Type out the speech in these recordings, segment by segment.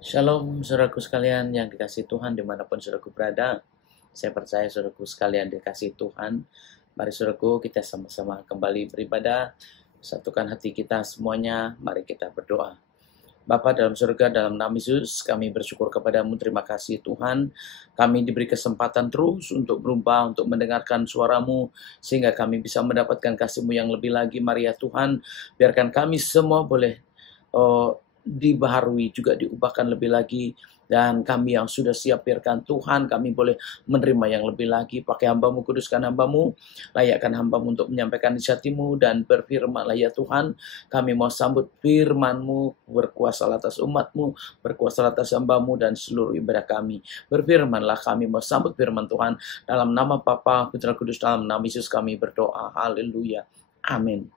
Shalom saudaraku sekalian yang dikasihi Tuhan dimanapun saudaraku berada. Saya percaya saudaraku sekalian dikasihi Tuhan. Mari saudaraku kita sama-sama kembali beribadah. Satukan hati kita semuanya, mari kita berdoa. Bapa dalam surga, dalam nama Yesus, kami bersyukur kepadamu, terima kasih Tuhan. Kami diberi kesempatan terus untuk berubah, untuk mendengarkan suaramu, sehingga kami bisa mendapatkan kasih-Mu yang lebih lagi. Mari ya Tuhan, biarkan kami semua boleh dibaharui, juga diubahkan lebih lagi. Dan kami yang sudah siap, biarkan Tuhan kami boleh menerima yang lebih lagi. Pakai hamba-Mu, kuduskan hamba-Mu, layakkan hamba-Mu untuk menyampaikan isi hati-Mu, dan berfirmanlah ya Tuhan, kami mau sambut firman-Mu, berkuasa atas umat-Mu, berkuasa atas hamba-Mu, dan seluruh ibadah kami. Berfirmanlah, kami mau sambut firman Tuhan. Dalam nama Bapa, Putra Kudus, dalam nama Yesus kami berdoa. Haleluya. Amin.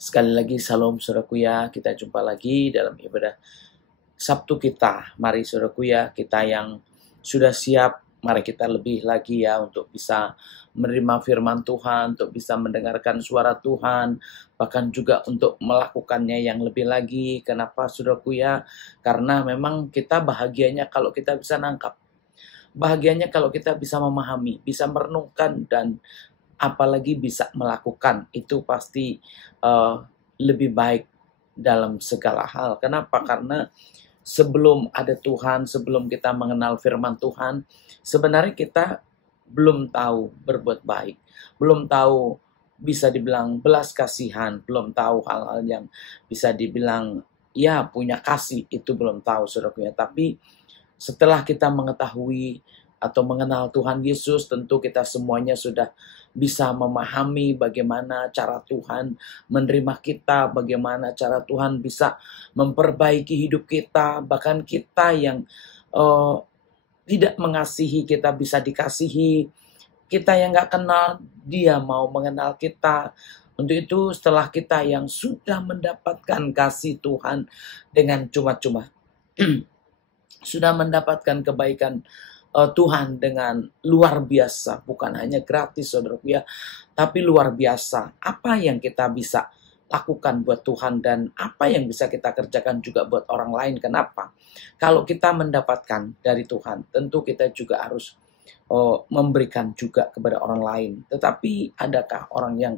Sekali lagi salam saudaraku ya, kita jumpa lagi dalam ibadah Sabtu kita. Mari saudaraku ya, kita yang sudah siap, mari kita lebih lagi ya untuk bisa menerima firman Tuhan, untuk bisa mendengarkan suara Tuhan, bahkan juga untuk melakukannya yang lebih lagi. Kenapa saudaraku ya? Karena memang kita bahagianya kalau kita bisa nangkap. Bahagianya kalau kita bisa memahami, bisa merenungkan, dan apalagi bisa melakukan. Itu pasti lebih baik dalam segala hal. Kenapa? Karena sebelum ada Tuhan, sebelum kita mengenal firman Tuhan, sebenarnya kita belum tahu berbuat baik, belum tahu bisa dibilang belas kasihan, belum tahu hal-hal yang bisa dibilang ya punya kasih, itu belum tahu saudaraku ya. Tapi setelah kita mengetahui atau mengenal Tuhan Yesus, tentu kita semuanya sudah bisa memahami bagaimana cara Tuhan menerima kita, bagaimana cara Tuhan bisa memperbaiki hidup kita, bahkan kita yang tidak mengasihi, kita bisa dikasihi, kita yang gak kenal, dia mau mengenal kita. Untuk itu setelah kita yang sudah mendapatkan kasih Tuhan dengan cuma-cuma, sudah mendapatkan kebaikan Tuhan dengan luar biasa, bukan hanya gratis saudaraku ya, tapi luar biasa. Apa yang kita bisa lakukan buat Tuhan dan apa yang bisa kita kerjakan juga buat orang lain. Kenapa? Kalau kita mendapatkan dari Tuhan, tentu kita juga harus memberikan juga kepada orang lain. Tetapi adakah orang yang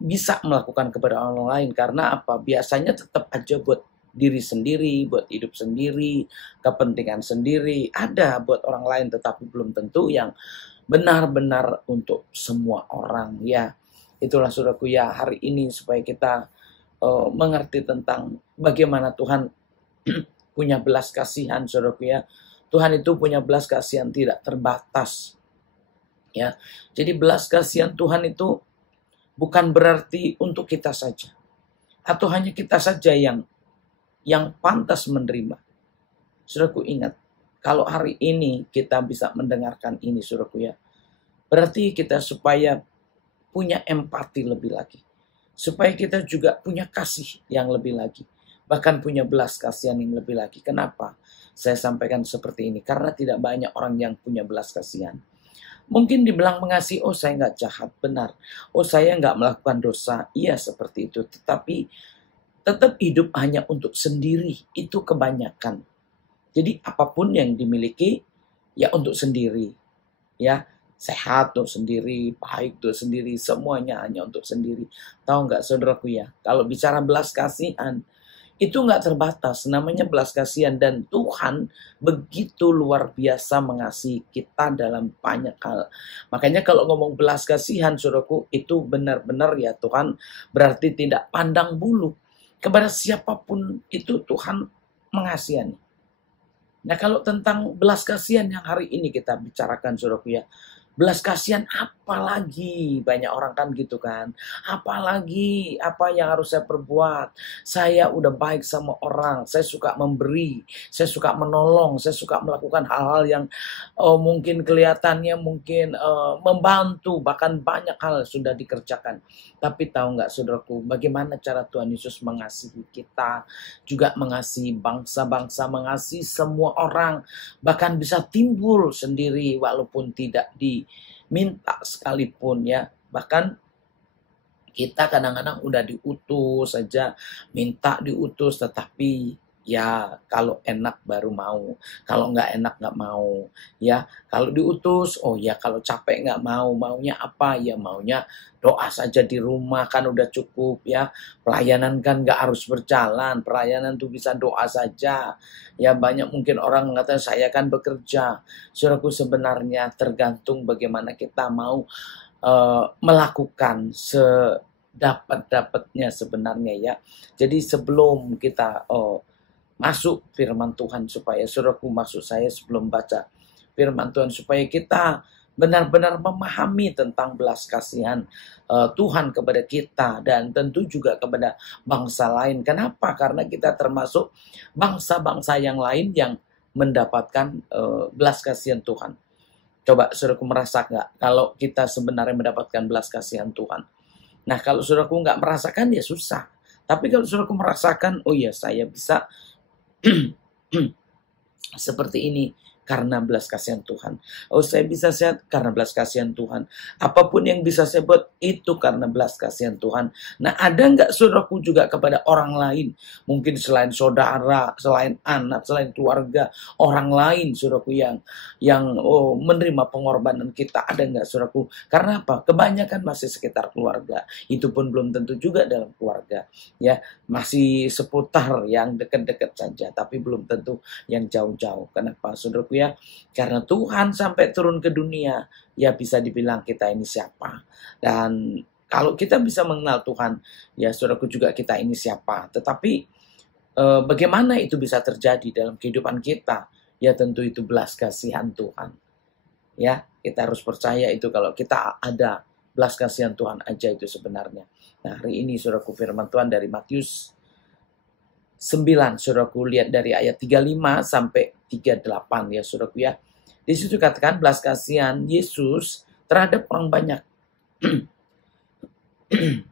bisa melakukan kepada orang lain? Karena apa? Biasanya tetap aja buat diri sendiri, buat hidup sendiri, kepentingan sendiri, ada buat orang lain, tetapi belum tentu yang benar-benar untuk semua orang ya. Itulah saudaraku ya, hari ini supaya kita mengerti tentang bagaimana Tuhan punya belas kasihan saudaraku ya. Tuhan itu punya belas kasihan tidak terbatas ya. Jadi belas kasihan Tuhan itu bukan berarti untuk kita saja, atau hanya kita saja yang pantas menerima. Saudaraku ingat, kalau hari ini kita bisa mendengarkan ini saudaraku ya, berarti kita supaya punya empati lebih lagi. Supaya kita juga punya kasih yang lebih lagi. Bahkan punya belas kasihan yang lebih lagi. Kenapa saya sampaikan seperti ini? Karena tidak banyak orang yang punya belas kasihan. Mungkin dibilang mengasihi, oh saya nggak jahat, benar. Oh saya nggak melakukan dosa, iya seperti itu. Tetapi tetap hidup hanya untuk sendiri, itu kebanyakan. Jadi apapun yang dimiliki, ya untuk sendiri. Ya, sehat untuk sendiri, baik untuk sendiri, semuanya hanya untuk sendiri. Tahu nggak saudaraku ya, kalau bicara belas kasihan, itu nggak terbatas, namanya belas kasihan. Dan Tuhan begitu luar biasa mengasihi kita dalam banyak hal. Makanya kalau ngomong belas kasihan, saudaraku, itu benar-benar ya Tuhan berarti tidak pandang bulu. Kepada siapapun itu Tuhan mengasihani. Nah kalau tentang belas kasihan yang hari ini kita bicarakan saudaraku ya, belas kasihan apalagi, banyak orang kan gitu kan, apalagi apa yang harus saya perbuat, saya udah baik sama orang, saya suka memberi, saya suka menolong, saya suka melakukan hal-hal yang mungkin kelihatannya mungkin membantu, bahkan banyak hal sudah dikerjakan. Tapi tahu nggak saudaraku, bagaimana cara Tuhan Yesus mengasihi kita, juga mengasihi bangsa-bangsa, mengasihi semua orang, bahkan bisa timbul sendiri walaupun tidak diminta sekalipun ya. Bahkan kita kadang-kadang udah diutus saja, minta diutus, tetapi Ya, kalau enak baru mau. Kalau nggak enak nggak mau. Ya, kalau diutus, oh ya kalau capek nggak mau. Maunya apa? Ya maunya doa saja di rumah kan udah cukup ya. Pelayanan kan nggak harus berjalan. Pelayanan tuh bisa doa saja. Ya banyak mungkin orang mengatakan saya kan bekerja. Saudaraku sebenarnya tergantung bagaimana kita mau melakukan sedapat-dapatnya sebenarnya ya. Jadi sebelum kita masuk firman Tuhan supaya saudaraku maksud saya sebelum baca firman Tuhan supaya kita benar-benar memahami tentang belas kasihan Tuhan kepada kita dan tentu juga kepada bangsa lain. Kenapa? Karena kita termasuk bangsa-bangsa yang lain yang mendapatkan belas kasihan Tuhan. Coba saudaraku merasa nggak kalau kita sebenarnya mendapatkan belas kasihan Tuhan? Nah kalau saudaraku nggak merasakan ya susah. Tapi kalau saudaraku merasakan, oh ya saya bisa seperti ini karena belas kasihan Tuhan. Oh saya bisa sehat karena belas kasihan Tuhan. Apapun yang bisa saya buat itu karena belas kasihan Tuhan. Nah ada nggak saudaraku juga kepada orang lain? Mungkin selain saudara, selain anak, selain keluarga, orang lain saudaraku yang menerima pengorbanan kita. Ada nggak saudaraku? Karena apa? Kebanyakan masih sekitar keluarga. Itu pun belum tentu juga dalam keluarga. Ya masih seputar yang dekat-dekat saja. Tapi belum tentu yang jauh-jauh. Kenapa saudaraku ya? Karena Tuhan sampai turun ke dunia, ya bisa dibilang kita ini siapa. Dan kalau kita bisa mengenal Tuhan, ya saudaraku juga kita ini siapa. Tetapi bagaimana itu bisa terjadi dalam kehidupan kita? Ya tentu itu belas kasihan Tuhan. Ya, kita harus percaya itu kalau kita ada belas kasihan Tuhan aja itu sebenarnya. Nah, hari ini saudaraku firman Tuhan dari Matius 9, saudaraku lihat dari ayat 35 sampai 38 ya saudaraku ya. Di situ katakan belas kasihan Yesus terhadap orang banyak.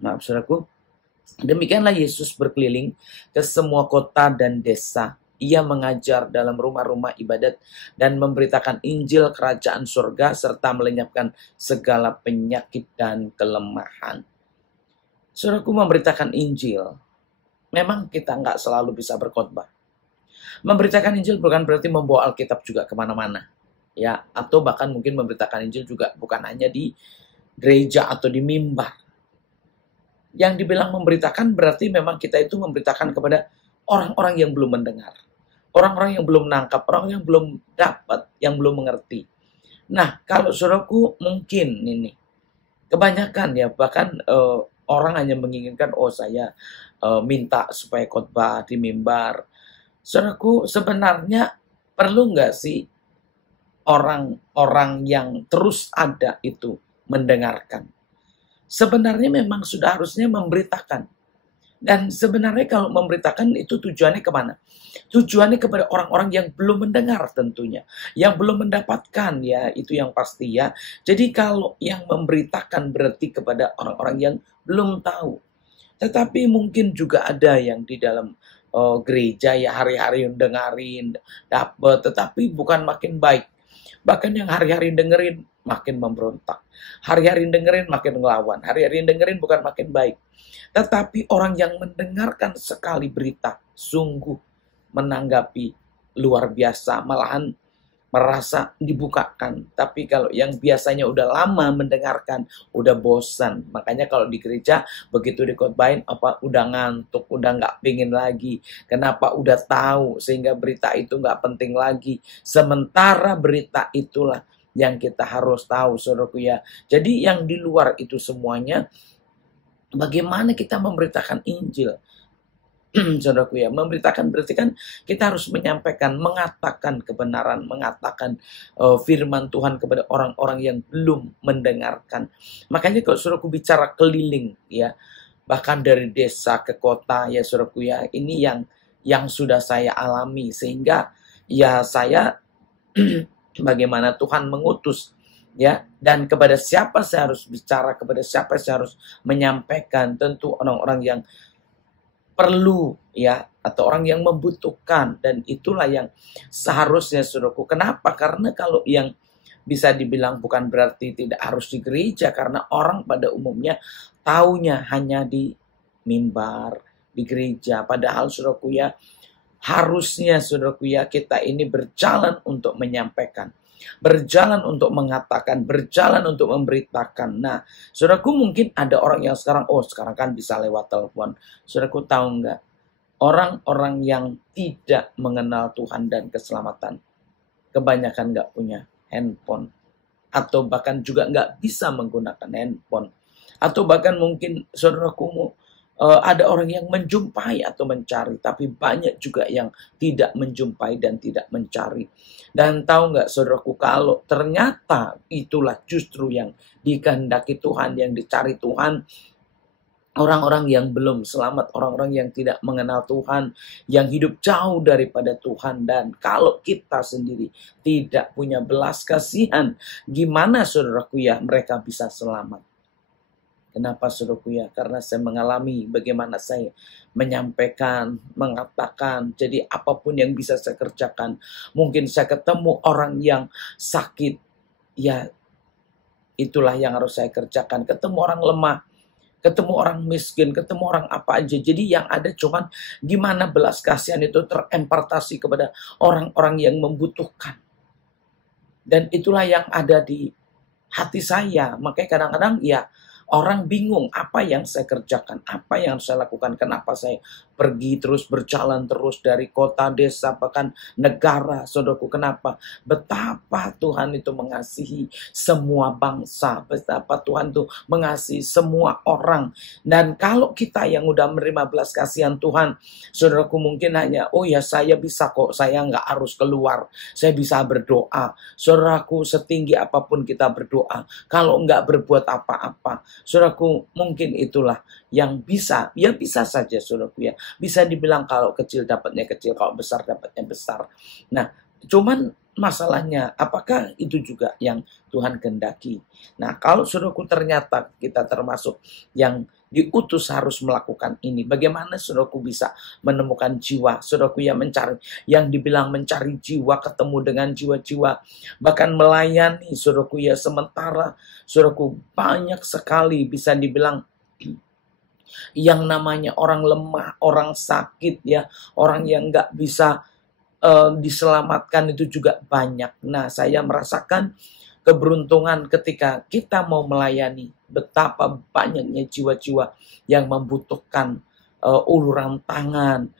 Maaf saudaraku. Demikianlah Yesus berkeliling ke semua kota dan desa. Ia mengajar dalam rumah-rumah ibadat dan memberitakan Injil kerajaan surga serta melenyapkan segala penyakit dan kelemahan. Saudaraku memberitakan Injil. Memang kita nggak selalu bisa berkhotbah. Memberitakan Injil bukan berarti membawa Alkitab juga kemana-mana. Ya, atau bahkan mungkin memberitakan Injil juga bukan hanya di gereja atau di mimbar. Yang dibilang memberitakan berarti memang kita itu memberitakan kepada orang-orang yang belum mendengar. Orang-orang yang belum nangkap, orang yang belum dapat, yang belum mengerti. Nah, kalau saudaraku mungkin ini, kebanyakan ya, bahkan orang hanya menginginkan, oh saya minta supaya khotbah di mimbar. Saudaraku, sebenarnya perlu nggak sih orang-orang yang terus ada itu mendengarkan? Sebenarnya memang sudah harusnya memberitakan. Dan sebenarnya kalau memberitakan itu tujuannya kemana? Tujuannya kepada orang-orang yang belum mendengar tentunya. Yang belum mendapatkan ya, itu yang pasti ya. Jadi kalau yang memberitakan berarti kepada orang-orang yang belum tahu. Tetapi mungkin juga ada yang di dalam gereja ya hari-hari yang dengerin, dapat, tetapi bukan makin baik. Bahkan yang hari-hari dengerin makin memberontak. Hari-hari dengerin makin ngelawan. Hari-hari dengerin bukan makin baik. Tetapi orang yang mendengarkan sekali berita sungguh menanggapi luar biasa, malahan merasa dibukakan. Tapi kalau yang biasanya udah lama mendengarkan, udah bosan. Makanya kalau di gereja begitu dikhotbahin apa udah ngantuk, udah nggak pingin lagi. Kenapa? Udah tahu sehingga berita itu nggak penting lagi. Sementara berita itulah yang kita harus tahu, saudaraku ya. Jadi yang di luar itu semuanya, bagaimana kita memberitakan Injil? Saudaraku ya, memberitakan berarti kan kita harus menyampaikan, mengatakan kebenaran, mengatakan firman Tuhan kepada orang-orang yang belum mendengarkan. Makanya kalau saudaraku bicara keliling ya, bahkan dari desa ke kota ya saudaraku ya, ini yang sudah saya alami sehingga ya saya bagaimana Tuhan mengutus ya, dan kepada siapa saya harus bicara, kepada siapa saya harus menyampaikan, tentu orang-orang yang perlu ya, atau orang yang membutuhkan, dan itulah yang seharusnya saudaraku. Kenapa? Karena kalau yang bisa dibilang bukan berarti tidak harus di gereja, karena orang pada umumnya taunya hanya di mimbar, di gereja. Padahal saudaraku ya, Harusnya saudaraku ya, kita ini berjalan untuk menyampaikan, berjalan untuk mengatakan, berjalan untuk memberitakan. Nah, saudaraku, mungkin ada orang yang sekarang, oh sekarang kan bisa lewat telepon. Saudaraku tahu nggak? Orang-orang yang tidak mengenal Tuhan dan keselamatan, kebanyakan nggak punya handphone. Atau bahkan juga nggak bisa menggunakan handphone. Atau bahkan mungkin saudaraku, ada orang yang menjumpai atau mencari, tapi banyak juga yang tidak menjumpai dan tidak mencari. Dan tahu nggak saudaraku, kalau ternyata itulah justru yang dikehendaki Tuhan, yang dicari Tuhan, orang-orang yang belum selamat, orang-orang yang tidak mengenal Tuhan, yang hidup jauh daripada Tuhan. Dan kalau kita sendiri tidak punya belas kasihan, gimana saudaraku ya mereka bisa selamat? Kenapa saudaraku ya? Karena saya mengalami bagaimana saya menyampaikan, mengatakan. Jadi apapun yang bisa saya kerjakan. Mungkin saya ketemu orang yang sakit. Ya itulah yang harus saya kerjakan. Ketemu orang lemah. Ketemu orang miskin. Ketemu orang apa aja. Jadi yang ada cuman gimana belas kasihan itu terempartasi kepada orang-orang yang membutuhkan. Dan itulah yang ada di hati saya. Makanya kadang-kadang ya orang bingung apa yang saya kerjakan, apa yang saya lakukan, kenapa saya pergi terus, berjalan terus dari kota, desa, bahkan negara. Saudaraku, kenapa? Betapa Tuhan itu mengasihi semua bangsa, betapa Tuhan itu mengasihi semua orang. Dan kalau kita yang udah menerima belas kasihan Tuhan, saudaraku mungkin hanya, oh ya saya bisa kok, saya nggak harus keluar, saya bisa berdoa. Saudaraku, setinggi apapun kita berdoa, kalau nggak berbuat apa-apa, saudaraku, mungkin itulah yang bisa, ya bisa saja saudaraku ya. Bisa dibilang kalau kecil dapatnya kecil, kalau besar dapatnya besar. Nah, cuman masalahnya, apakah itu juga yang Tuhan kehendaki? Nah, kalau saudaraku ternyata kita termasuk yang diutus harus melakukan ini, bagaimana saudaraku bisa menemukan jiwa? Saudaraku yang mencari, yang dibilang mencari jiwa, ketemu dengan jiwa-jiwa, bahkan melayani saudaraku ya, sementara saudaraku banyak sekali bisa dibilang yang namanya orang lemah, orang sakit ya, orang yang nggak bisa diselamatkan itu juga banyak. Nah, saya merasakan keberuntungan ketika kita mau melayani, betapa banyaknya jiwa-jiwa yang membutuhkan uluran tangan,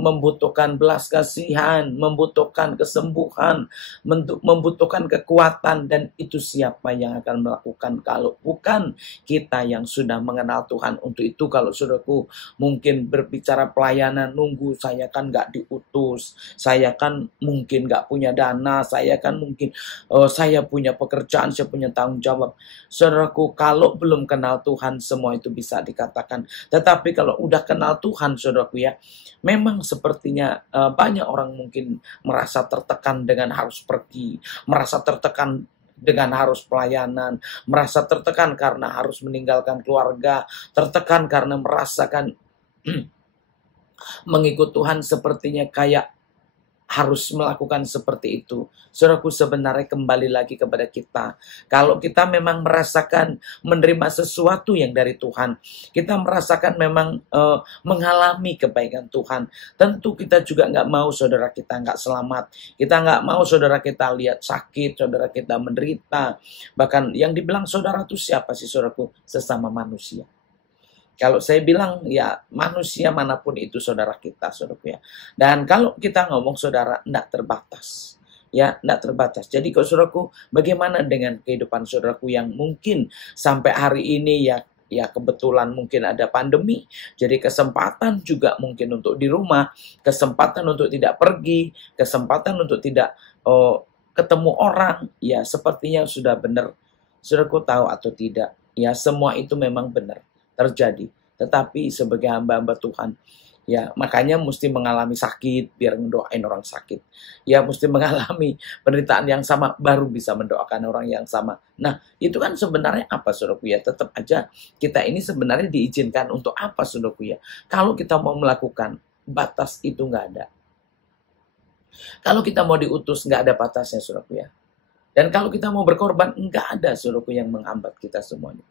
membutuhkan belas kasihan, membutuhkan kesembuhan, membutuhkan kekuatan. Dan itu siapa yang akan melakukan kalau bukan kita yang sudah mengenal Tuhan untuk itu? Kalau saudaraku mungkin berbicara pelayanan, nunggu saya kan nggak diutus, saya kan mungkin nggak punya dana, saya kan mungkin saya punya pekerjaan, saya punya tanggung jawab. Saudaraku, kalau belum kenal Tuhan semua itu bisa dikatakan. Tetapi kalau udah kenal Tuhan saudaraku ya, memang sepertinya banyak orang mungkin merasa tertekan dengan harus pergi, merasa tertekan dengan harus pelayanan, merasa tertekan karena harus meninggalkan keluarga, tertekan karena merasakan mengikut Tuhan sepertinya kayak harus melakukan seperti itu. Saudaraku, sebenarnya kembali lagi kepada kita. Kalau kita memang merasakan menerima sesuatu yang dari Tuhan, kita merasakan memang mengalami kebaikan Tuhan, tentu kita juga nggak mau saudara kita nggak selamat. Kita nggak mau saudara kita lihat sakit, saudara kita menderita. Bahkan yang dibilang saudara itu siapa sih saudaraku? Sesama manusia. Kalau saya bilang ya manusia manapun itu saudara kita, saudaraku ya. Dan kalau kita ngomong saudara, enggak terbatas. Ya, enggak terbatas. Jadi kalau saudaraku, bagaimana dengan kehidupan saudaraku yang mungkin sampai hari ini ya kebetulan mungkin ada pandemi. Jadi kesempatan juga mungkin untuk di rumah, kesempatan untuk tidak pergi, kesempatan untuk tidak ketemu orang. Ya, sepertinya sudah benar. Saudaraku tahu atau tidak, ya semua itu memang benar terjadi. Tetapi sebagai hamba-hamba Tuhan, ya makanya mesti mengalami sakit biar mendoain orang sakit. Ya mesti mengalami penderitaan yang sama baru bisa mendoakan orang yang sama. Nah, itu kan sebenarnya apa saudaraku ya? Tetap aja kita ini sebenarnya diizinkan untuk apa saudaraku ya? Kalau kita mau melakukan, batas itu nggak ada. Kalau kita mau diutus, nggak ada batasnya saudaraku ya. Dan kalau kita mau berkorban, nggak ada saudaraku yang menghambat kita semuanya.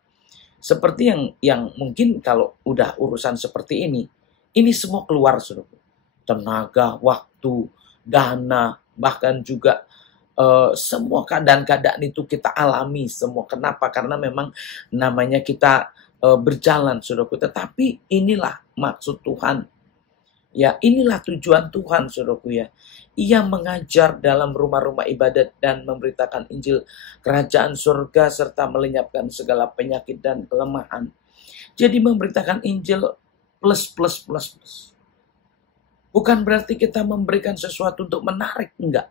Seperti yang mungkin kalau udah urusan seperti ini semua keluar saudaraku. tenaga, waktu, dana, bahkan juga semua keadaan-keadaan itu kita alami semua. Kenapa? Karena memang namanya kita berjalan, saudaraku. Tetapi inilah maksud Tuhan. Ya, inilah tujuan Tuhan, saudaraku ya. Ia mengajar dalam rumah-rumah ibadat dan memberitakan Injil kerajaan surga serta melenyapkan segala penyakit dan kelemahan. Jadi memberitakan Injil plus. Bukan berarti kita memberikan sesuatu untuk menarik, enggak.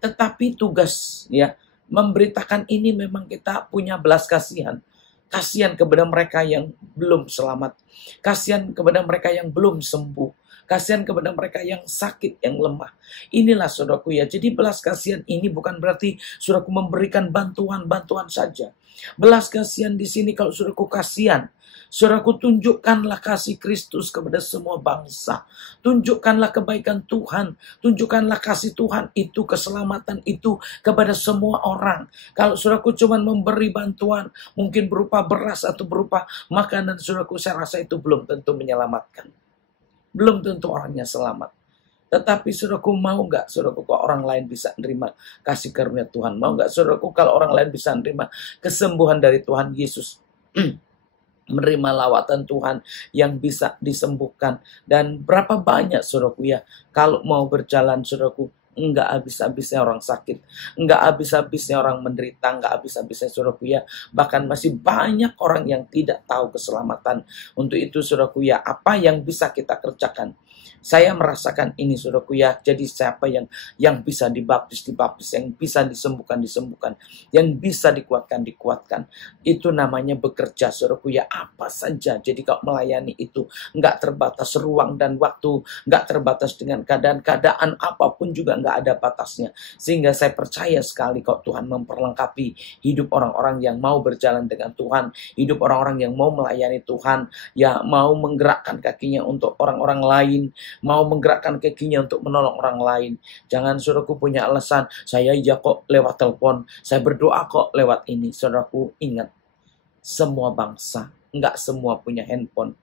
Tetapi tugas ya, memberitakan ini memang kita punya belas kasihan. Kasihan kepada mereka yang belum selamat. Kasihan kepada mereka yang belum sembuh. Kasihan kepada mereka yang sakit, yang lemah. Inilah saudaraku ya. Jadi belas kasihan ini bukan berarti saudaraku memberikan bantuan-bantuan saja. Belas kasihan di sini kalau saudaraku kasihan. Saudaraku, tunjukkanlah kasih Kristus kepada semua bangsa. Tunjukkanlah kebaikan Tuhan. Tunjukkanlah kasih Tuhan itu, keselamatan itu kepada semua orang. Kalau saudaraku cuma memberi bantuan, mungkin berupa beras atau berupa makanan, saudaraku, saya rasa itu belum tentu menyelamatkan. Belum tentu orangnya selamat. Tetapi saudaraku, mau nggak saudaraku kalau orang lain bisa menerima kasih karunia Tuhan? Mau nggak saudaraku kalau orang lain bisa menerima kesembuhan dari Tuhan Yesus? Menerima lawatan Tuhan yang bisa disembuhkan. Dan berapa banyak saudaraku ya, kalau mau berjalan saudaraku, enggak habis-habisnya orang sakit, enggak habis-habisnya orang menderita, enggak habis-habisnya saudaraku ya, bahkan masih banyak orang yang tidak tahu keselamatan. Untuk itu saudaraku ya, apa yang bisa kita kerjakan? Saya merasakan ini saudaraku ya. Jadi siapa yang bisa dibaptis, yang bisa disembuhkan, yang bisa dikuatkan. Itu namanya bekerja saudaraku ya, apa saja. Jadi kalau melayani itu enggak terbatas ruang dan waktu, enggak terbatas dengan keadaan apapun juga enggak ada batasnya. Sehingga saya percaya sekali kalau Tuhan memperlengkapi hidup orang-orang yang mau berjalan dengan Tuhan, hidup orang-orang yang mau melayani Tuhan, ya mau menggerakkan kakinya untuk orang-orang lain, mau menggerakkan kakinya untuk menolong orang lain. Jangan saudaraku punya alasan, saya iya kok lewat telepon, saya berdoa kok lewat ini. Saudaraku ingat, semua bangsa, enggak semua punya handphone,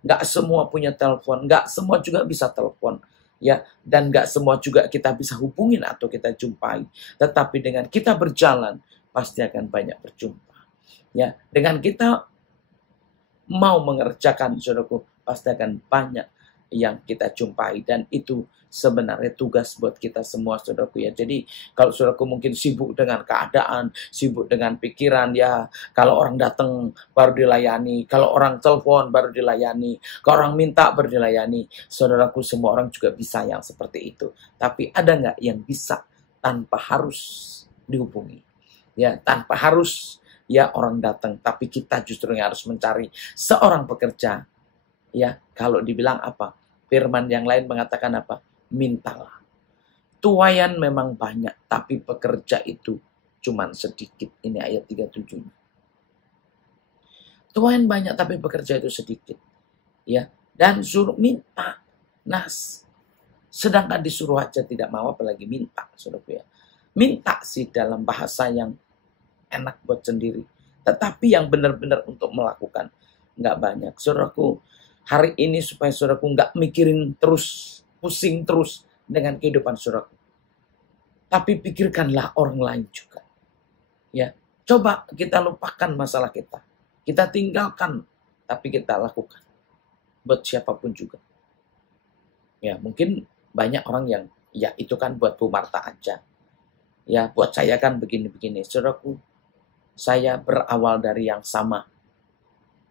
enggak semua punya telepon, enggak semua juga bisa telepon. Ya, dan enggak semua juga kita bisa hubungin atau kita jumpai. Tetapi dengan kita berjalan, pasti akan banyak berjumpa. Ya, dengan kita mau mengerjakan, saudaraku, pasti akan banyak yang kita jumpai. Dan itu sebenarnya tugas buat kita semua, saudaraku ya. Jadi kalau saudaraku mungkin sibuk dengan keadaan, sibuk dengan pikiran, ya kalau orang datang baru dilayani, kalau orang telepon baru dilayani, kalau orang minta baru dilayani. Saudaraku, semua orang juga bisa yang seperti itu. Tapi ada nggak yang bisa tanpa harus dihubungi? Ya, tanpa harus ya orang datang, tapi kita justru yang harus mencari seorang pekerja. Ya, kalau dibilang apa? Firman yang lain mengatakan apa? Mintalah. Tuaian memang banyak, tapi pekerja itu cuman sedikit. Ini ayat 37. Tuaian banyak, tapi pekerja itu sedikit. Ya, dan suruh minta. Nah, sedangkan disuruh aja tidak mau, apalagi minta, saudaraku ya. Minta sih dalam bahasa yang enak buat sendiri. Tetapi yang benar-benar untuk melakukan nggak banyak. Saudaraku, hari ini supaya saudaraku nggak mikirin terus, pusing terus dengan kehidupan saudaraku. Tapi pikirkanlah orang lain juga. Ya, coba kita lupakan masalah kita. Kita tinggalkan, tapi kita lakukan. Buat siapapun juga. Ya, mungkin banyak orang yang, ya itu kan buat Bu Marta aja. Ya, buat saya kan begini-begini. Saudaraku, saya berawal dari yang sama.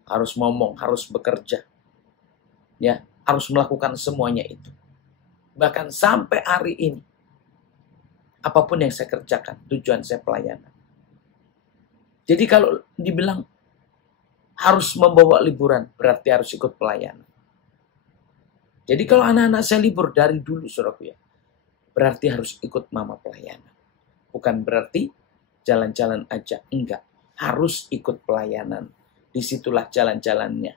Harus ngomong, harus bekerja. Ya, harus melakukan semuanya itu. Bahkan sampai hari ini, apapun yang saya kerjakan, tujuan saya pelayanan. Jadi kalau dibilang harus membawa liburan, berarti harus ikut pelayanan. Jadi kalau anak-anak saya libur dari dulu, saudaraku ya, berarti harus ikut mama pelayanan. Bukan berarti jalan-jalan aja, enggak. Harus ikut pelayanan. Disitulah jalan-jalannya.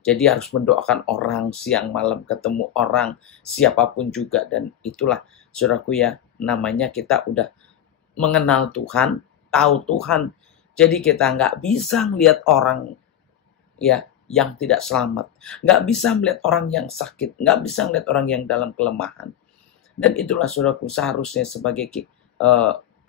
Jadi harus mendoakan orang, siang malam ketemu orang, siapapun juga. Dan itulah, saudaraku ya, namanya kita udah mengenal Tuhan, tahu Tuhan. Jadi kita nggak bisa ngelihat orang ya yang tidak selamat. Nggak bisa melihat orang yang sakit. Nggak bisa melihat orang yang dalam kelemahan. Dan itulah saudaraku seharusnya sebagai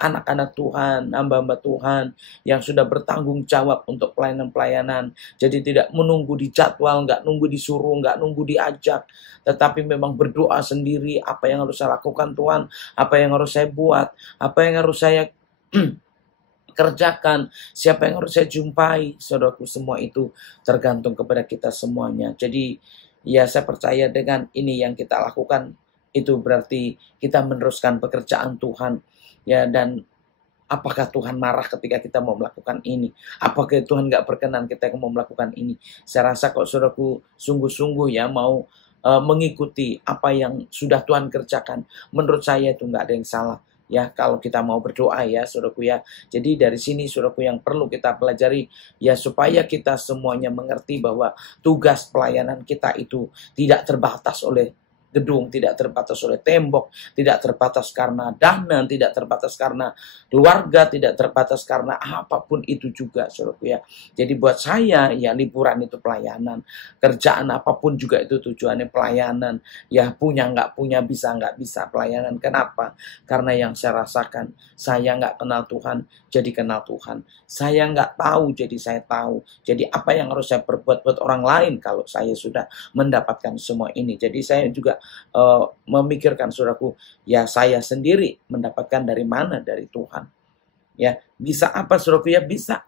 anak-anak Tuhan, hamba-hamba Tuhan yang sudah bertanggung jawab untuk pelayanan-pelayanan. Jadi tidak menunggu di jadwal, nggak nunggu disuruh, nggak nunggu diajak. Tetapi memang berdoa sendiri, apa yang harus saya lakukan Tuhan, apa yang harus saya buat, apa yang harus saya kerjakan, siapa yang harus saya jumpai. Saudaraku, semua itu tergantung kepada kita semuanya. Jadi ya saya percaya dengan ini yang kita lakukan, itu berarti kita meneruskan pekerjaan Tuhan. Ya, dan apakah Tuhan marah ketika kita mau melakukan ini? Apakah Tuhan nggak berkenan kita mau melakukan ini? Saya rasa kok saudaraku sungguh-sungguh ya mau mengikuti apa yang sudah Tuhan kerjakan. Menurut saya itu nggak ada yang salah. Ya, kalau kita mau berdoa ya saudaraku ya. Jadi dari sini saudaraku yang perlu kita pelajari ya, supaya kita semuanya mengerti bahwa tugas pelayanan kita itu tidak terbatas oleh gedung, tidak terbatas oleh tembok, tidak terbatas karena dana, tidak terbatas karena keluarga, tidak terbatas karena apapun itu juga, saudaraku ya. Jadi buat saya ya liburan itu pelayanan, kerjaan apapun juga itu tujuannya pelayanan. Ya punya nggak punya, bisa nggak bisa pelayanan. Kenapa? Karena yang saya rasakan, saya nggak kenal Tuhan, jadi kenal Tuhan. Saya nggak tahu, jadi saya tahu. Jadi apa yang harus saya perbuat buat orang lain kalau saya sudah mendapatkan semua ini. Jadi saya juga memikirkan saudaraku, ya saya sendiri mendapatkan dari mana? Dari Tuhan. Ya, bisa apa saudaraku ya? Bisa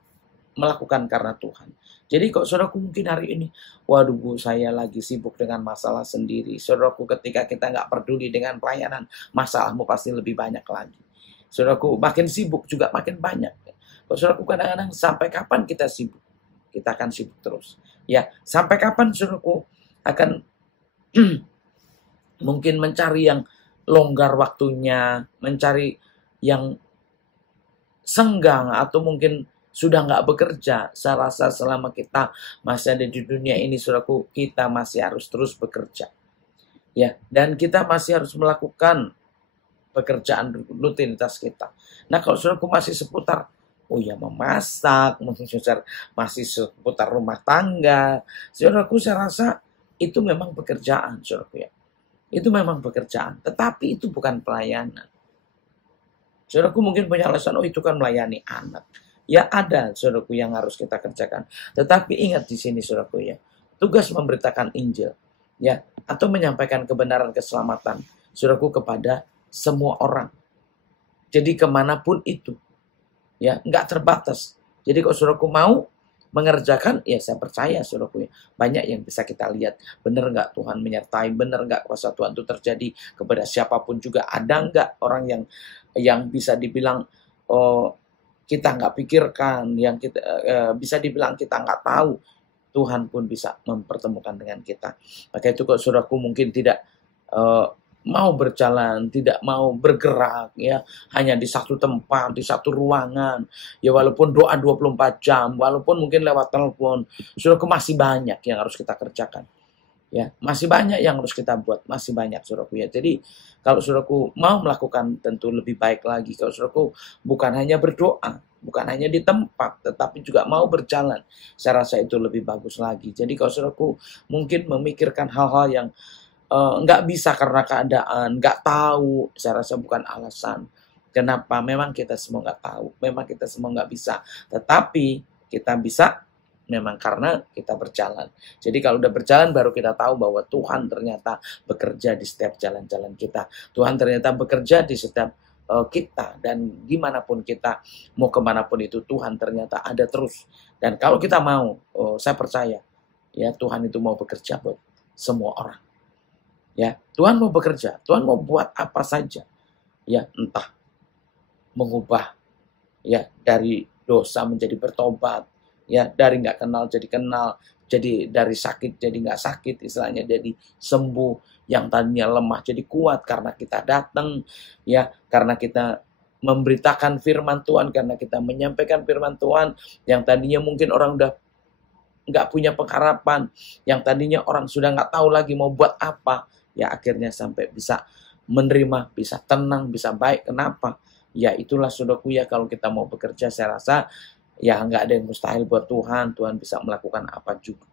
melakukan karena Tuhan. Jadi kok saudaraku mungkin hari ini, waduh Bu, saya lagi sibuk dengan masalah sendiri. Saudaraku, ketika kita nggak peduli dengan pelayanan, masalahmu pasti lebih banyak lagi. Saudaraku, makin sibuk juga makin banyak. Kok saudaraku, kadang-kadang sampai kapan kita sibuk? Kita akan sibuk terus. Ya, sampai kapan saudaraku akan mungkin mencari yang longgar waktunya, mencari yang senggang, atau mungkin sudah nggak bekerja. Saya rasa selama kita masih ada di dunia ini, saudaraku, kita masih harus terus bekerja. Ya, dan kita masih harus melakukan pekerjaan rutinitas kita. Nah, kalau saudaraku masih seputar, oh ya memasak, masih seputar rumah tangga, saudaraku, saya rasa itu memang pekerjaan, saudaraku ya. Itu memang pekerjaan, tetapi itu bukan pelayanan. Saudaraku mungkin punya alasan, oh itu kan melayani anak. Ya ada saudaraku yang harus kita kerjakan. Tetapi ingat di sini saudaraku ya, tugas memberitakan Injil ya, atau menyampaikan kebenaran keselamatan saudaraku kepada semua orang. Jadi kemanapun itu ya, nggak terbatas. Jadi kalau saudaraku mau mengerjakan, ya saya percaya saudaraku ya, banyak yang bisa kita lihat. Benar nggak Tuhan menyertai, benar nggak kuasa Tuhan itu terjadi kepada siapapun juga. Ada nggak orang yang bisa dibilang kita nggak pikirkan, yang kita bisa dibilang kita nggak tahu, Tuhan pun bisa mempertemukan dengan kita. Maka itu kalau saudaraku mungkin tidak mau berjalan, tidak mau bergerak ya, hanya di satu tempat, di satu ruangan. Ya walaupun doa 24 jam, walaupun mungkin lewat telepon, saudaraku masih banyak yang harus kita kerjakan. Ya, masih banyak yang harus kita buat, masih banyak saudaraku ya. Jadi kalau saudaraku mau melakukan, tentu lebih baik lagi kalau saudaraku bukan hanya berdoa, bukan hanya di tempat, tetapi juga mau berjalan. Saya rasa itu lebih bagus lagi. Jadi kalau saudaraku mungkin memikirkan hal-hal yang nggak bisa karena keadaan, nggak tahu, saya rasa bukan alasan. Kenapa? Memang kita semua nggak tahu, memang kita semua nggak bisa. Tetapi kita bisa memang karena kita berjalan. Jadi kalau udah berjalan baru kita tahu bahwa Tuhan ternyata bekerja di setiap jalan-jalan kita. Tuhan ternyata bekerja di setiap kita, dan dimanapun kita, mau kemanapun itu, Tuhan ternyata ada terus. Dan kalau kita mau, saya percaya ya Tuhan itu mau bekerja buat semua orang. Ya, Tuhan mau bekerja, Tuhan mau buat apa saja. Ya, entah mengubah ya dari dosa menjadi bertobat, ya dari nggak kenal jadi kenal, jadi dari sakit jadi nggak sakit, istilahnya jadi sembuh, yang tadinya lemah jadi kuat karena kita datang, ya karena kita memberitakan firman Tuhan, karena kita menyampaikan firman Tuhan, yang tadinya mungkin orang udah nggak punya pengharapan, yang tadinya orang sudah nggak tahu lagi mau buat apa, ya akhirnya sampai bisa menerima, bisa tenang, bisa baik. Kenapa? Ya itulah saudaraku ya, kalau kita mau bekerja, saya rasa Ya nggak ada yang mustahil buat Tuhan. Tuhan bisa melakukan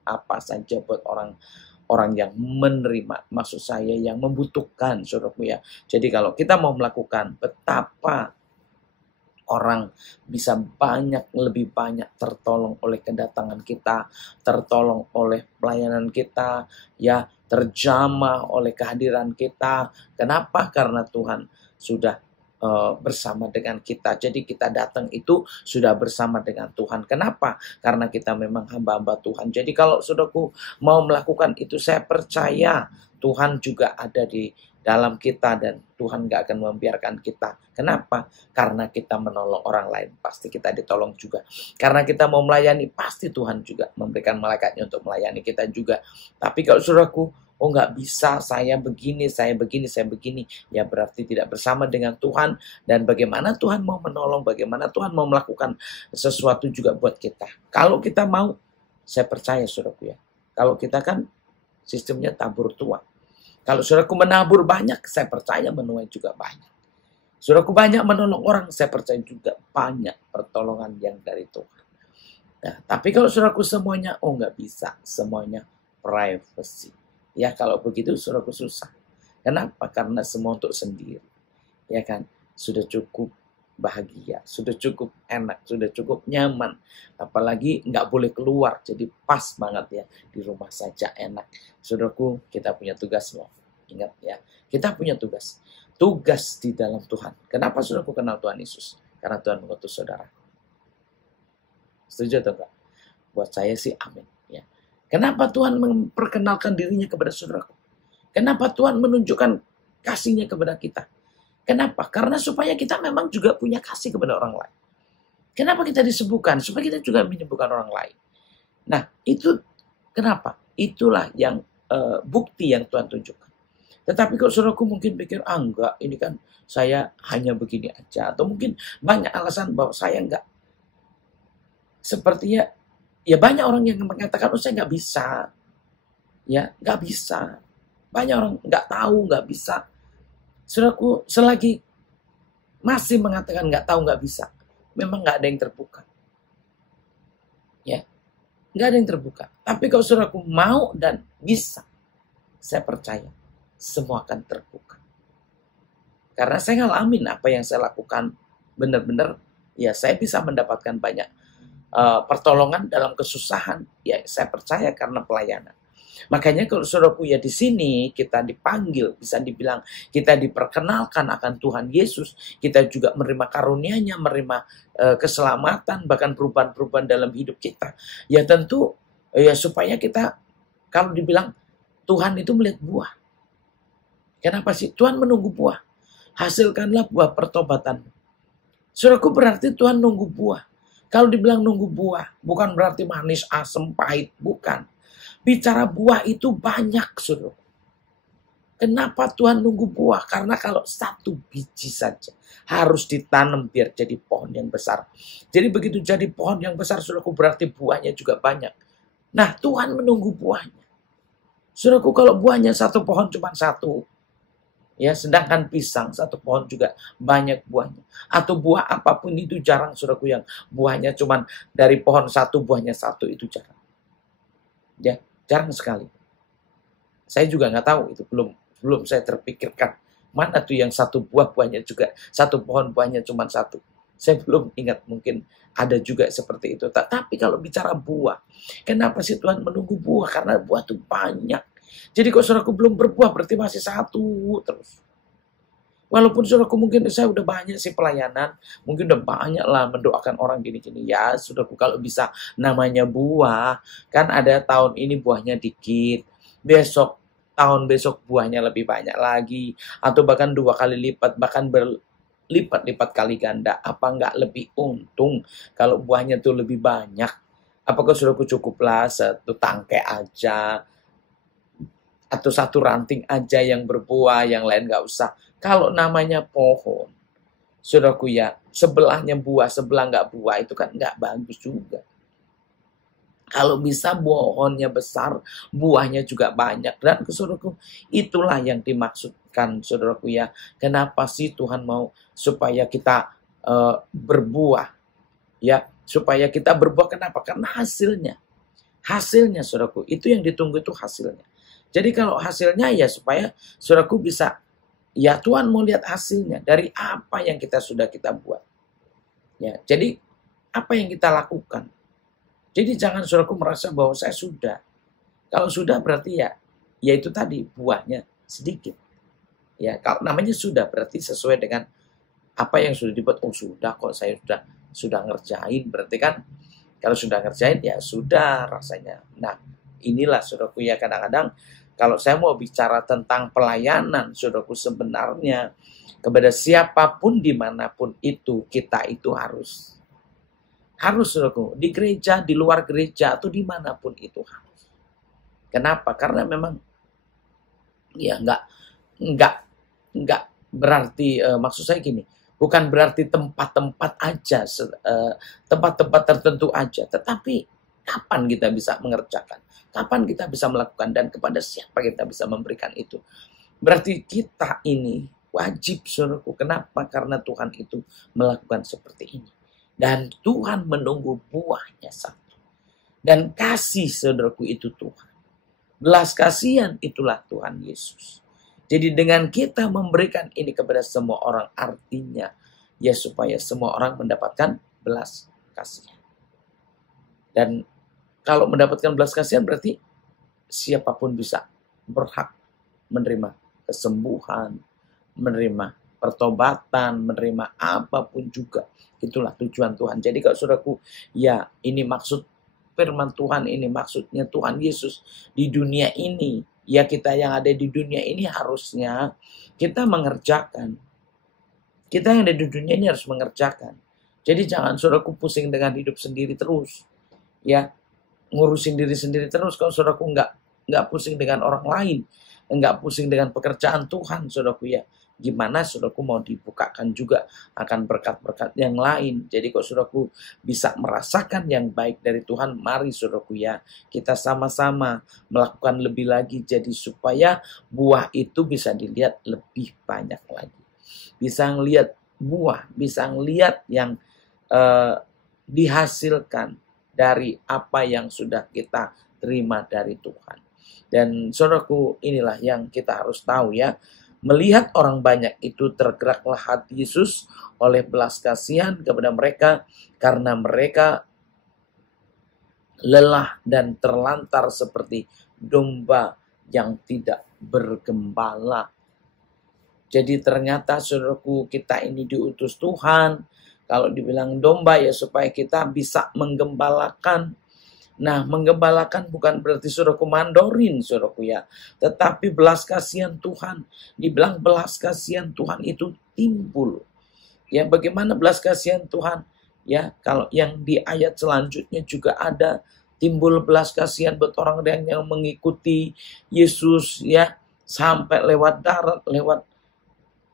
apa saja buat orang yang menerima, maksud saya yang membutuhkan, saudaraku ya. Jadi kalau kita mau melakukan, betapa orang bisa lebih banyak tertolong oleh kedatangan kita, tertolong oleh pelayanan kita, ya, terjamah oleh kehadiran kita. Kenapa? Karena Tuhan sudah bersama dengan kita. Jadi kita datang itu sudah bersama dengan Tuhan. Kenapa? Karena kita memang hamba-hamba Tuhan. Jadi kalau saudaraku mau melakukan itu, saya percaya Tuhan juga ada di dalam kita dan Tuhan gak akan membiarkan kita. Kenapa? Karena kita menolong orang lain, pasti kita ditolong juga. Karena kita mau melayani, pasti Tuhan juga memberikan malaikatnya untuk melayani kita juga. Tapi kalau saudaraku, oh nggak bisa, saya begini, ya berarti tidak bersama dengan Tuhan. Dan bagaimana Tuhan mau menolong, bagaimana Tuhan mau melakukan sesuatu juga buat kita. Kalau kita mau, saya percaya saudaraku ya. Kalau kita kan sistemnya tabur tuang. Kalau saudaraku menabur banyak, saya percaya menuai juga banyak. Saudaraku banyak menolong orang, saya percaya juga banyak pertolongan yang dari Tuhan. Nah, tapi kalau saudaraku semuanya, oh nggak bisa, semuanya privacy. Ya kalau begitu saudaraku susah. Kenapa? Karena semua untuk sendiri. Ya kan? Sudah cukup bahagia, sudah cukup enak, sudah cukup nyaman. Apalagi nggak boleh keluar, jadi pas banget ya. Di rumah saja enak. Saudaraku, kita punya tugas loh. Ingat ya, kita punya tugas. Tugas di dalam Tuhan. Kenapa saudaraku kenal Tuhan Yesus? Karena Tuhan mengutus saudara. Setuju atau enggak? Buat saya sih amin. Ya. Kenapa Tuhan memperkenalkan dirinya kepada saudaraku? Kenapa Tuhan menunjukkan kasihnya kepada kita? Kenapa? Karena supaya kita memang juga punya kasih kepada orang lain. Kenapa kita disembuhkan? Supaya kita juga menyembuhkan orang lain. Nah, itu kenapa? Itulah yang bukti yang Tuhan tunjukkan. Tetapi kalau saudaraku mungkin pikir, enggak, ini kan saya hanya begini aja. Atau mungkin banyak alasan bahwa saya enggak. Sepertinya, ya banyak orang yang mengatakan, oh saya nggak bisa. Ya, nggak bisa. Banyak orang nggak tahu, nggak bisa. Saudaraku, selagi masih mengatakan nggak tahu, nggak bisa, memang nggak ada yang terbuka. Ya, nggak ada yang terbuka. Tapi kalau saudaraku mau dan bisa, saya percaya semua akan terbuka. Karena saya ngalamin apa yang saya lakukan, benar-benar, ya saya bisa mendapatkan banyak pertolongan dalam kesusahan, ya saya percaya karena pelayanan. Makanya kalau saudaraku ya di sini kita dipanggil, bisa dibilang kita diperkenalkan akan Tuhan Yesus, kita juga menerima karunia-Nya, menerima keselamatan, bahkan perubahan-perubahan dalam hidup kita. Ya tentu ya supaya kita, kalau dibilang Tuhan itu melihat buah. Kenapa sih? Tuhan menunggu buah. Hasilkanlah buah pertobatan. Saudaraku, berarti Tuhan nunggu buah. Kalau dibilang nunggu buah, bukan berarti manis, asam, pahit, bukan. Bicara buah itu banyak, saudara. Kenapa Tuhan nunggu buah? Karena kalau satu biji saja harus ditanam biar jadi pohon yang besar. Jadi begitu jadi pohon yang besar, saudaraku, berarti buahnya juga banyak. Nah, Tuhan menunggu buahnya. Saudaraku, kalau buahnya satu pohon cuma satu, ya, sedangkan pisang satu pohon juga banyak buahnya. Atau buah apapun itu jarang, saudaraku, yang buahnya cuma dari pohon satu, buahnya satu, itu jarang. Ya, jarang sekali. Saya juga nggak tahu, itu belum saya terpikirkan. Mana tuh yang satu buah buahnya juga, satu pohon buahnya cuma satu. Saya belum ingat, mungkin ada juga seperti itu. Tapi kalau bicara buah, kenapa sih Tuhan menunggu buah? Karena buah itu banyak. Jadi kalau saudaraku belum berbuah, berarti masih satu terus. Walaupun saudaraku mungkin saya udah banyak sih pelayanan, mungkin udah banyak lah mendoakan orang gini-gini. Ya saudaraku, kalau bisa namanya buah, kan ada tahun ini buahnya dikit, tahun besok buahnya lebih banyak lagi, atau bahkan 2 kali lipat, bahkan berlipat-lipat kali ganda. Apa nggak lebih untung kalau buahnya tuh lebih banyak? Apakah saudaraku cukuplah satu tangkai aja, atau satu ranting aja yang berbuah, yang lain nggak usah. Kalau namanya pohon, saudaraku ya, sebelahnya buah, sebelah nggak buah, itu kan nggak bagus juga. Kalau bisa pohonnya besar, buahnya juga banyak. Dan saudaraku, itulah yang dimaksudkan, saudaraku ya. Kenapa sih Tuhan mau supaya kita berbuah? Ya, supaya kita berbuah. Kenapa? Karena hasilnya saudaraku, itu yang ditunggu itu hasilnya. Jadi kalau hasilnya ya supaya saudaraku bisa, ya Tuhan mau lihat hasilnya dari apa yang kita buat. Ya, jadi apa yang kita lakukan. Jadi jangan saudaraku merasa bahwa saya sudah. Kalau sudah berarti ya itu tadi buahnya sedikit. Ya, kalau namanya sudah berarti sesuai dengan apa yang sudah dibuat. Oh sudah kok, saya sudah ngerjain, berarti kan kalau sudah ngerjain ya sudah rasanya. Nah, inilah saudaraku ya, kadang-kadang kalau saya mau bicara tentang pelayanan, saudaraku, sebenarnya kepada siapapun dimanapun itu, kita itu harus saudaraku, di gereja, di luar gereja, atau dimanapun itu harus. Kenapa? Karena memang ya nggak berarti, maksud saya gini, bukan berarti tempat-tempat aja, tempat-tempat tertentu aja, tetapi kapan kita bisa mengerjakan, kapan kita bisa melakukan, dan kepada siapa kita bisa memberikan itu. Berarti kita ini wajib, saudaraku. Kenapa? Karena Tuhan itu melakukan seperti ini. Dan Tuhan menunggu buahnya satu. Dan kasih, saudaraku, itu Tuhan. Belas kasihan itulah Tuhan Yesus. Jadi dengan kita memberikan ini kepada semua orang, artinya ya supaya semua orang mendapatkan belas kasihan. Dan kalau mendapatkan belas kasihan berarti siapapun bisa berhak menerima kesembuhan, menerima pertobatan, menerima apapun juga. Itulah tujuan Tuhan. Jadi kalau saudaraku, ya ini maksud firman Tuhan ini, maksudnya Tuhan Yesus di dunia ini. Ya kita yang ada di dunia ini harusnya kita mengerjakan. Kita yang ada di dunia ini harus mengerjakan. Jadi jangan saudaraku pusing dengan hidup sendiri terus. Ya, ngurusin diri sendiri terus. Kalau saudaraku nggak pusing dengan orang lain, nggak pusing dengan pekerjaan Tuhan, saudaraku ya. Gimana saudaraku mau dibukakan juga akan berkat-berkat yang lain. Jadi kalau saudaraku bisa merasakan yang baik dari Tuhan, mari saudaraku ya, kita sama-sama melakukan lebih lagi. Jadi supaya buah itu bisa dilihat lebih banyak lagi. Bisa ngelihat buah, bisa ngelihat yang dihasilkan dari apa yang sudah kita terima dari Tuhan. Dan saudaraku, inilah yang kita harus tahu ya. Melihat orang banyak itu, tergeraklah hati Yesus oleh belas kasihan kepada mereka, karena mereka lelah dan terlantar seperti domba yang tidak bergembala. Jadi ternyata saudaraku, kita ini diutus Tuhan. Kalau dibilang domba ya supaya kita bisa menggembalakan. Nah, menggembalakan bukan berarti saudaraku mandorin, saudaraku ya. Tetapi belas kasihan Tuhan. Dibilang belas kasihan Tuhan itu timbul. Ya, bagaimana belas kasihan Tuhan? Ya, kalau yang di ayat selanjutnya juga ada timbul belas kasihan buat orang yang mengikuti Yesus ya, sampai lewat darat, lewat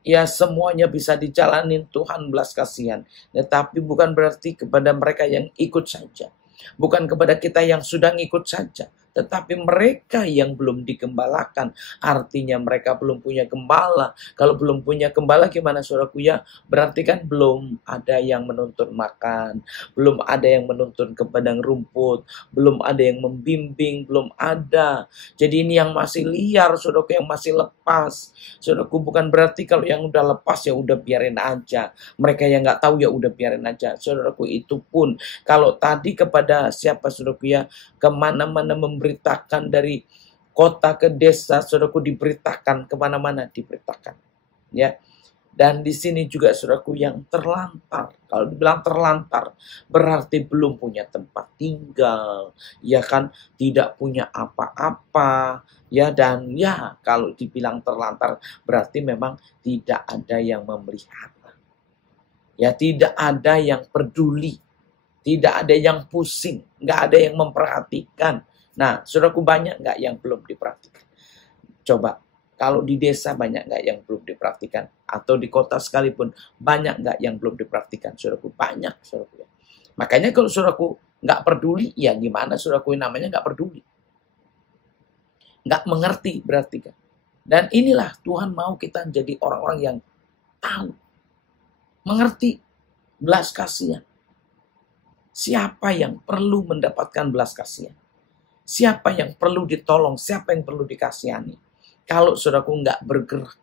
ya semuanya bisa dijalanin Tuhan belas kasihan. Tetapi bukan berarti kepada mereka yang ikut saja. Bukan kepada kita yang sudah ngikut saja, tetapi mereka yang belum digembalakan, artinya mereka belum punya gembala. Kalau belum punya gembala gimana saudaraku ya? Berarti kan belum ada yang menuntun makan, belum ada yang menuntun ke padang rumput, belum ada yang membimbing, belum ada. Jadi ini yang masih liar, saudaraku, yang masih lepas. Saudaraku, bukan berarti kalau yang udah lepas ya udah biarin aja. Mereka yang nggak tahu ya udah biarin aja. Saudaraku, itu pun kalau tadi kepada siapa saudaraku ya, kemana-mana memberitakan, dari kota ke desa, saudaraku, diberitakan kemana-mana, diberitakan ya. Dan di sini juga saudaraku yang terlantar. Kalau dibilang terlantar berarti belum punya tempat tinggal, ya kan, tidak punya apa-apa ya. Dan ya kalau dibilang terlantar berarti memang tidak ada yang memelihara, ya tidak ada yang peduli, tidak ada yang pusing, nggak ada yang memperhatikan. Nah, saudaraku, banyak nggak yang belum diperhatikan? Coba, kalau di desa banyak nggak yang belum diperhatikan? Atau di kota sekalipun, banyak nggak yang belum diperhatikan? Saudaraku, banyak, saudaraku. Makanya kalau saudaraku nggak peduli, ya gimana saudaraku, namanya nggak peduli. Nggak mengerti berarti kan. Dan inilah Tuhan mau kita jadi orang-orang yang tahu, mengerti, belas kasihan. Siapa yang perlu mendapatkan belas kasihan? Siapa yang perlu ditolong? Siapa yang perlu dikasihani? Kalau saudaraku nggak bergerak,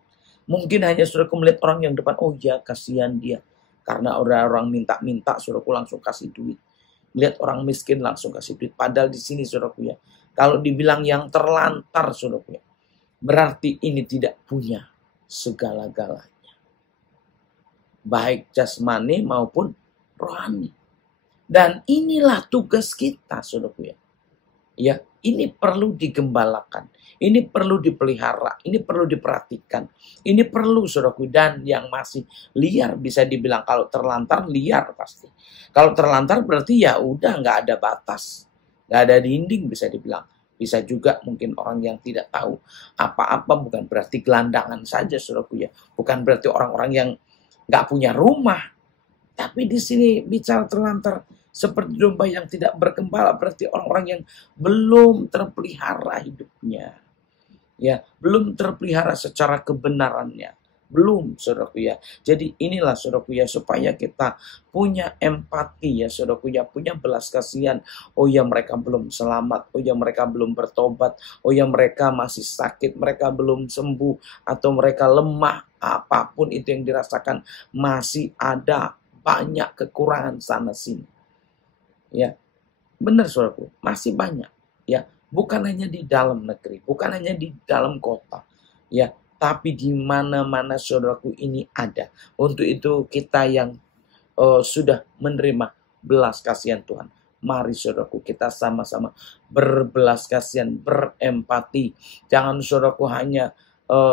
mungkin hanya saudaraku melihat orang yang depan, oh ya kasihan dia. Karena orang minta-minta, saudaraku langsung kasih duit. Lihat orang miskin langsung kasih duit. Padahal di sini saudaraku ya, kalau dibilang yang terlantar saudaraku ya, berarti ini tidak punya segala-galanya. Baik jasmani maupun rohani. Dan inilah tugas kita saudaraku ya. Ya, ini perlu digembalakan, ini perlu dipelihara, ini perlu diperhatikan, ini perlu saudaraku. Dan yang masih liar bisa dibilang, kalau terlantar liar pasti. Kalau terlantar berarti ya udah nggak ada batas, nggak ada dinding bisa dibilang. Bisa juga mungkin orang yang tidak tahu apa-apa, bukan berarti gelandangan saja saudaraku ya, bukan berarti orang-orang yang nggak punya rumah. Tapi di sini bicara terlantar seperti domba yang tidak bergembala, berarti orang-orang yang belum terpelihara hidupnya. Ya, belum terpelihara secara kebenarannya. Belum, saudaraku ya. Jadi inilah saudaraku ya, supaya kita punya empati ya saudaraku ya, punya belas kasihan. Oh ya mereka belum selamat, oh ya mereka belum bertobat, oh ya mereka masih sakit, mereka belum sembuh, atau mereka lemah, apapun itu yang dirasakan, masih ada banyak kekurangan sana sini. Ya, benar saudaraku, masih banyak. Ya, bukan hanya di dalam negeri, bukan hanya di dalam kota. Ya, tapi di mana-mana saudaraku ini ada. Untuk itu kita yang sudah menerima belas kasihan Tuhan, mari saudaraku kita sama-sama berbelas kasihan, berempati. Jangan saudaraku hanya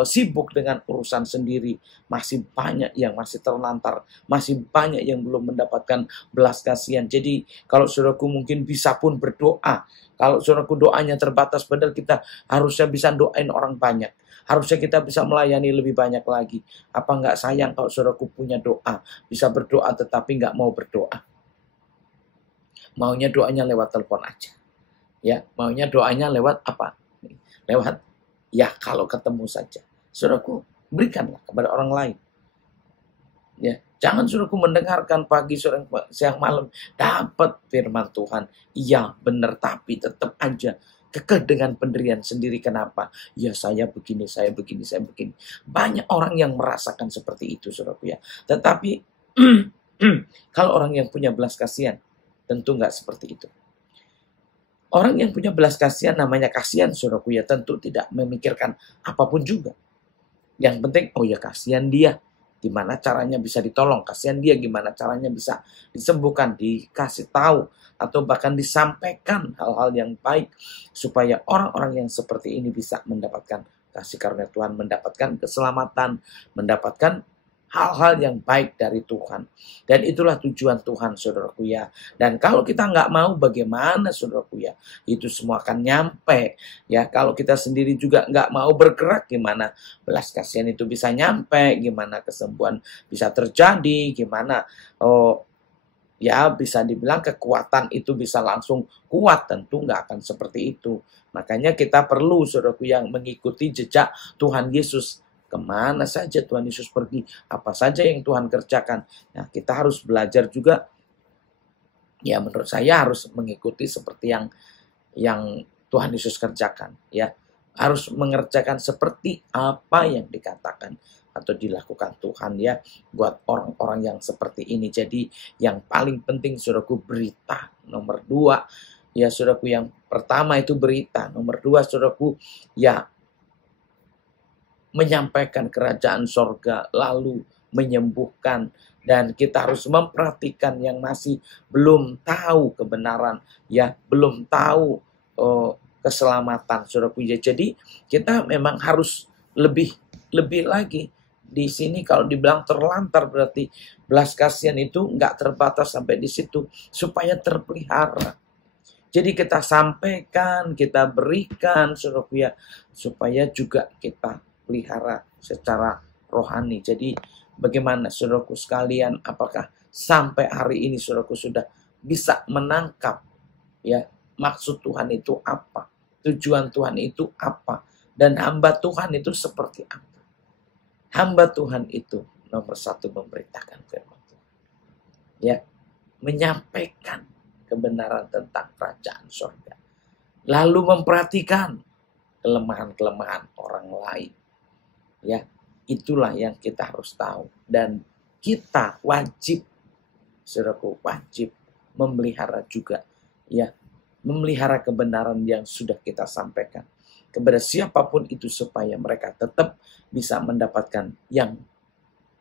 sibuk dengan urusan sendiri. Masih banyak yang masih terlantar, masih banyak yang belum mendapatkan belas kasihan. Jadi kalau saudaraku mungkin bisa pun berdoa. Kalau saudaraku doanya terbatas, padahal kita harusnya bisa doain orang banyak. Harusnya kita bisa melayani lebih banyak lagi. Apa nggak sayang kalau saudaraku punya doa, bisa berdoa tetapi nggak mau berdoa. Maunya doanya lewat telepon aja. Ya, maunya doanya lewat apa? Lewat ya kalau ketemu saja. Saudaraku, berikanlah kepada orang lain. Ya, jangan saudaraku mendengarkan pagi, sore, siang, malam dapat firman Tuhan. Iya, benar, tapi tetap aja kekeh dengan pendirian sendiri. Kenapa? Ya saya begini, saya begini, saya begini. Banyak orang yang merasakan seperti itu, saudaraku ya. Tetapi kalau orang yang punya belas kasihan, tentu nggak seperti itu. Orang yang punya belas kasihan, namanya kasihan saudaraku ya, tentu tidak memikirkan apapun juga. Yang penting, oh ya kasihan dia, gimana caranya bisa ditolong, kasihan dia gimana caranya bisa disembuhkan, dikasih tahu, atau bahkan disampaikan hal-hal yang baik, supaya orang-orang yang seperti ini bisa mendapatkan kasih karunia Tuhan, mendapatkan keselamatan, mendapatkan hal-hal yang baik dari Tuhan. Dan itulah tujuan Tuhan saudaraku ya. Dan kalau kita nggak mau, bagaimana saudaraku ya, itu semua akan nyampe ya. Kalau kita sendiri juga nggak mau bergerak, gimana belas kasihan itu bisa nyampe, gimana kesembuhan bisa terjadi, gimana ya bisa dibilang kekuatan itu bisa langsung kuat. Tentu nggak akan seperti itu. Makanya kita perlu saudaraku yang mengikuti jejak Tuhan Yesus. Kemana saja Tuhan Yesus pergi, apa saja yang Tuhan kerjakan. Nah, kita harus belajar juga, ya menurut saya harus mengikuti seperti yang Tuhan Yesus kerjakan. Ya, harus mengerjakan seperti apa yang dikatakan atau dilakukan Tuhan ya, buat orang-orang yang seperti ini. Jadi yang paling penting saudaraku berita. Nomor 2, ya saudaraku, yang pertama itu berita. Nomor 2 saudaraku, ya menyampaikan kerajaan sorga, lalu menyembuhkan. Dan kita harus memperhatikan yang masih belum tahu kebenaran, ya belum tahu keselamatan, saudaraku ya. Jadi kita memang harus lebih lagi. Di sini kalau dibilang terlantar, berarti belas kasihan itu nggak terbatas sampai di situ, supaya terpelihara. Jadi kita sampaikan, kita berikan, saudaraku ya, supaya juga kita pelihara secara rohani. Jadi bagaimana saudaraku sekalian, apakah sampai hari ini saudaraku sudah bisa menangkap ya maksud Tuhan itu apa, tujuan Tuhan itu apa, dan hamba Tuhan itu seperti apa? Hamba Tuhan itu nomor 1 memberitakan firman Tuhan, ya, menyampaikan kebenaran tentang kerajaan surga. Lalu memperhatikan kelemahan-kelemahan orang lain. Ya, itulah yang kita harus tahu. Dan kita wajib, saudaraku, wajib memelihara juga, ya, memelihara kebenaran yang sudah kita sampaikan kepada siapapun itu, supaya mereka tetap bisa mendapatkan yang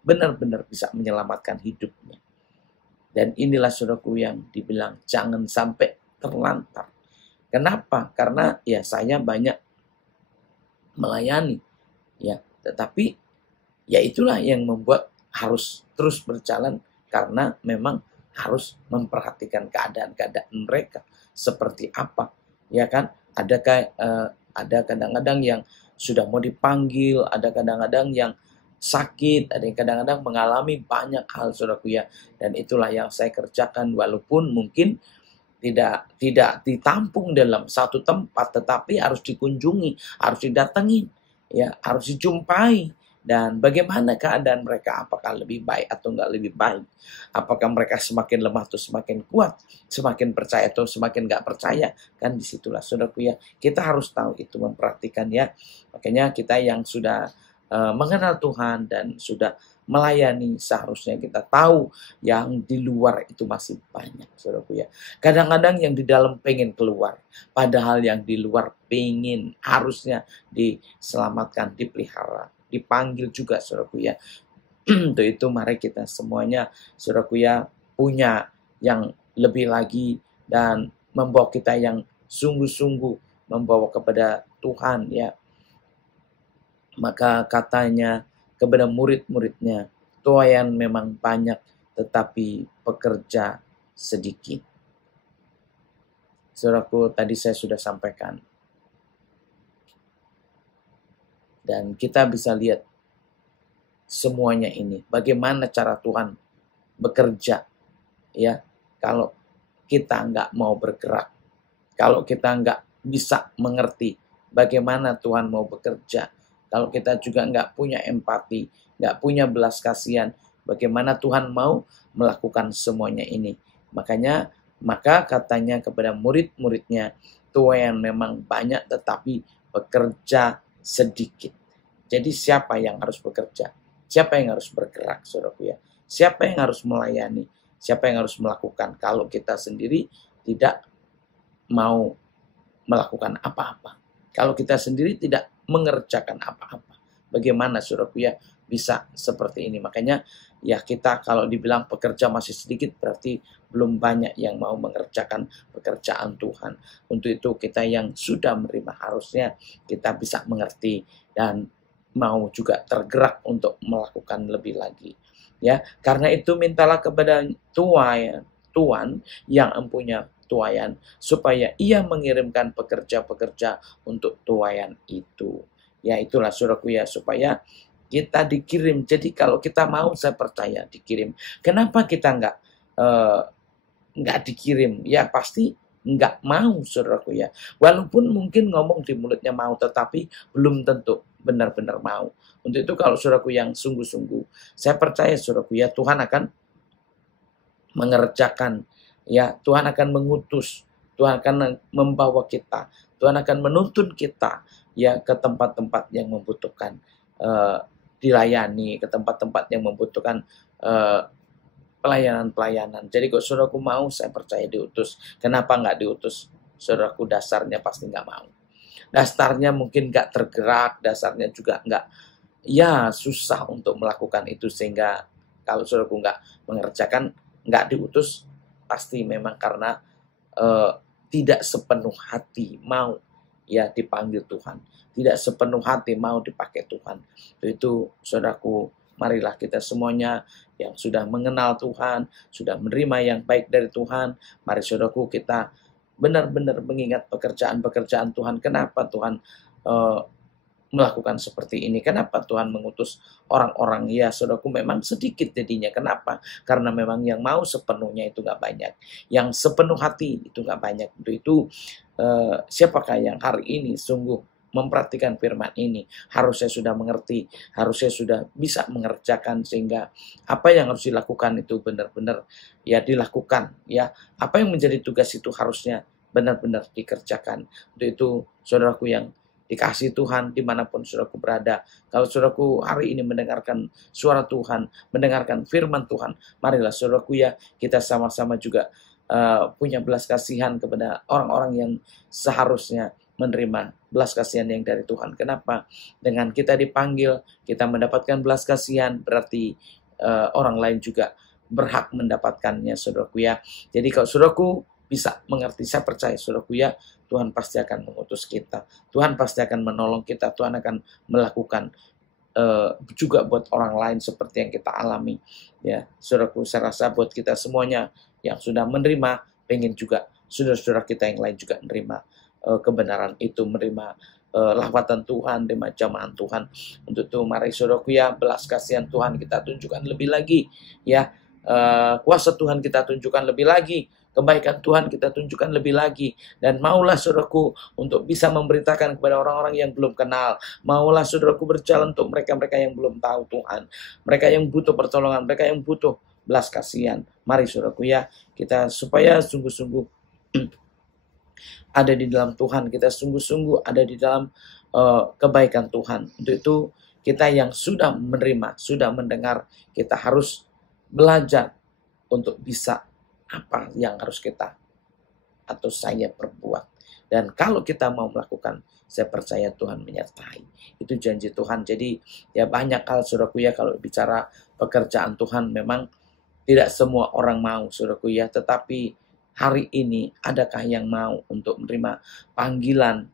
benar-benar bisa menyelamatkan hidupnya. Dan inilah saudaraku yang dibilang jangan sampai terlantar. Kenapa? Karena ya saya banyak melayani, ya, tetapi ya itulah yang membuat harus terus berjalan, karena memang harus memperhatikan keadaan-keadaan mereka seperti apa, ya kan? Ada kadang-kadang yang sudah mau dipanggil, ada kadang-kadang yang sakit, ada yang kadang-kadang mengalami banyak hal, saudaraku ya. Dan itulah yang saya kerjakan, walaupun mungkin tidak ditampung dalam satu tempat, tetapi harus dikunjungi, harus didatangi, ya, harus dijumpai. Dan bagaimana keadaan mereka, apakah lebih baik atau enggak lebih baik, apakah mereka semakin lemah atau semakin kuat, semakin percaya atau semakin enggak percaya, kan disitulah saudaraku ya, kita harus tahu itu, memperhatikan ya. Makanya kita yang sudah mengenal Tuhan dan sudah melayani, seharusnya kita tahu yang di luar itu masih banyak, saudaraku ya. Kadang-kadang yang di dalam pengen keluar, padahal yang di luar pengen harusnya diselamatkan, dipelihara, dipanggil juga, saudaraku ya. Untuk itu mari kita semuanya, saudaraku ya, punya yang lebih lagi dan membawa kita yang sungguh-sungguh membawa kepada Tuhan ya. Maka katanya kepada murid-muridnya, tuaian memang banyak tetapi pekerja sedikit. Saudaraku, tadi saya sudah sampaikan. Dan kita bisa lihat semuanya ini, bagaimana cara Tuhan bekerja, ya. Kalau kita nggak mau bergerak, kalau kita nggak bisa mengerti bagaimana Tuhan mau bekerja, kalau kita juga nggak punya empati, nggak punya belas kasihan, bagaimana Tuhan mau melakukan semuanya ini. Maka katanya kepada murid-muridnya, tuaian memang banyak tetapi pekerja sedikit. Jadi siapa yang harus bekerja? Siapa yang harus bergerak, saudaraku ya? Siapa yang harus melayani? Siapa yang harus melakukan? Kalau kita sendiri tidak mau melakukan apa-apa, kalau kita sendiri tidak mengerjakan apa-apa, bagaimana, saudaraku ya, bisa seperti ini? Makanya ya, kita kalau dibilang pekerja masih sedikit, berarti belum banyak yang mau mengerjakan pekerjaan Tuhan. Untuk itu kita yang sudah menerima, harusnya kita bisa mengerti dan mau juga tergerak untuk melakukan lebih lagi. Ya, karena itu mintalah kepada Tuhan yang empunya tuaian, supaya ia mengirimkan pekerja-pekerja untuk tuaian itu. Ya, itulah saudaraku ya, supaya kita dikirim. Jadi kalau kita mau, saya percaya dikirim. Kenapa kita nggak dikirim? Ya pasti nggak mau, saudaraku ya. Walaupun mungkin ngomong di mulutnya mau, tetapi belum tentu benar-benar mau. Untuk itu kalau saudaraku yang sungguh-sungguh, saya percaya saudaraku ya, Tuhan akan mengerjakan. Ya, Tuhan akan mengutus, Tuhan akan membawa kita, Tuhan akan menuntun kita ya ke tempat-tempat yang membutuhkan dilayani, ke tempat-tempat yang membutuhkan pelayanan-pelayanan. Jadi kalau saudaraku mau, saya percaya diutus. Kenapa nggak diutus? Saudaraku, dasarnya pasti nggak mau. Dasarnya mungkin nggak tergerak, dasarnya juga nggak, ya susah untuk melakukan itu. Sehingga kalau saudaraku nggak mengerjakan, nggak diutus, pasti memang karena tidak sepenuh hati mau ya dipanggil Tuhan, tidak sepenuh hati mau dipakai Tuhan. Itu saudaraku, marilah kita semuanya yang sudah mengenal Tuhan, sudah menerima yang baik dari Tuhan, mari saudaraku kita benar-benar mengingat pekerjaan-pekerjaan Tuhan. Kenapa Tuhan melakukan seperti ini? Kenapa Tuhan mengutus orang-orang? Ya saudaraku, memang sedikit jadinya. Kenapa? Karena memang yang mau sepenuhnya itu nggak banyak, yang sepenuh hati itu nggak banyak. Itu siapakah yang hari ini sungguh memperhatikan firman ini, harusnya sudah mengerti, harusnya sudah bisa mengerjakan, sehingga apa yang harus dilakukan itu benar-benar ya dilakukan, ya. Apa yang menjadi tugas itu harusnya benar-benar dikerjakan. Untuk itu, saudaraku yang dikasihi Tuhan, dimanapun saudaraku berada, kalau saudaraku hari ini mendengarkan suara Tuhan, mendengarkan firman Tuhan, marilah saudaraku ya, kita sama-sama juga punya belas kasihan kepada orang-orang yang seharusnya menerima belas kasihan yang dari Tuhan. Kenapa? Dengan kita dipanggil, kita mendapatkan belas kasihan, berarti orang lain juga berhak mendapatkannya, saudaraku ya. Jadi kalau saudaraku bisa mengerti, saya percaya saudaraku ya, Tuhan pasti akan mengutus kita, Tuhan pasti akan menolong kita, Tuhan akan melakukan juga buat orang lain seperti yang kita alami. Ya, saudaraku, saya rasa buat kita semuanya yang sudah menerima, pengen juga saudara-saudara kita yang lain juga menerima kebenaran itu, menerima lawatan Tuhan, menerima jamahan Tuhan. Untuk itu mari saudaraku ya, belas kasihan Tuhan kita tunjukkan lebih lagi ya, kuasa Tuhan kita tunjukkan lebih lagi, kebaikan Tuhan kita tunjukkan lebih lagi. Dan maulah saudaraku untuk bisa memberitakan kepada orang-orang yang belum kenal, maulah saudaraku berjalan untuk mereka-mereka yang belum tahu Tuhan, mereka yang butuh pertolongan, mereka yang butuh belas kasihan. Mari saudaraku ya, kita supaya sungguh-sungguh ada di dalam Tuhan, kita sungguh-sungguh ada di dalam kebaikan Tuhan. Untuk itu kita yang sudah menerima, sudah mendengar, kita harus belajar untuk bisa apa yang harus kita atau saya perbuat. Dan kalau kita mau melakukan, saya percaya Tuhan menyertai. Itu janji Tuhan. Jadi ya banyak hal saudaraku ya, kalau bicara pekerjaan Tuhan memang tidak semua orang mau saudaraku ya, tetapi hari ini adakah yang mau untuk menerima panggilan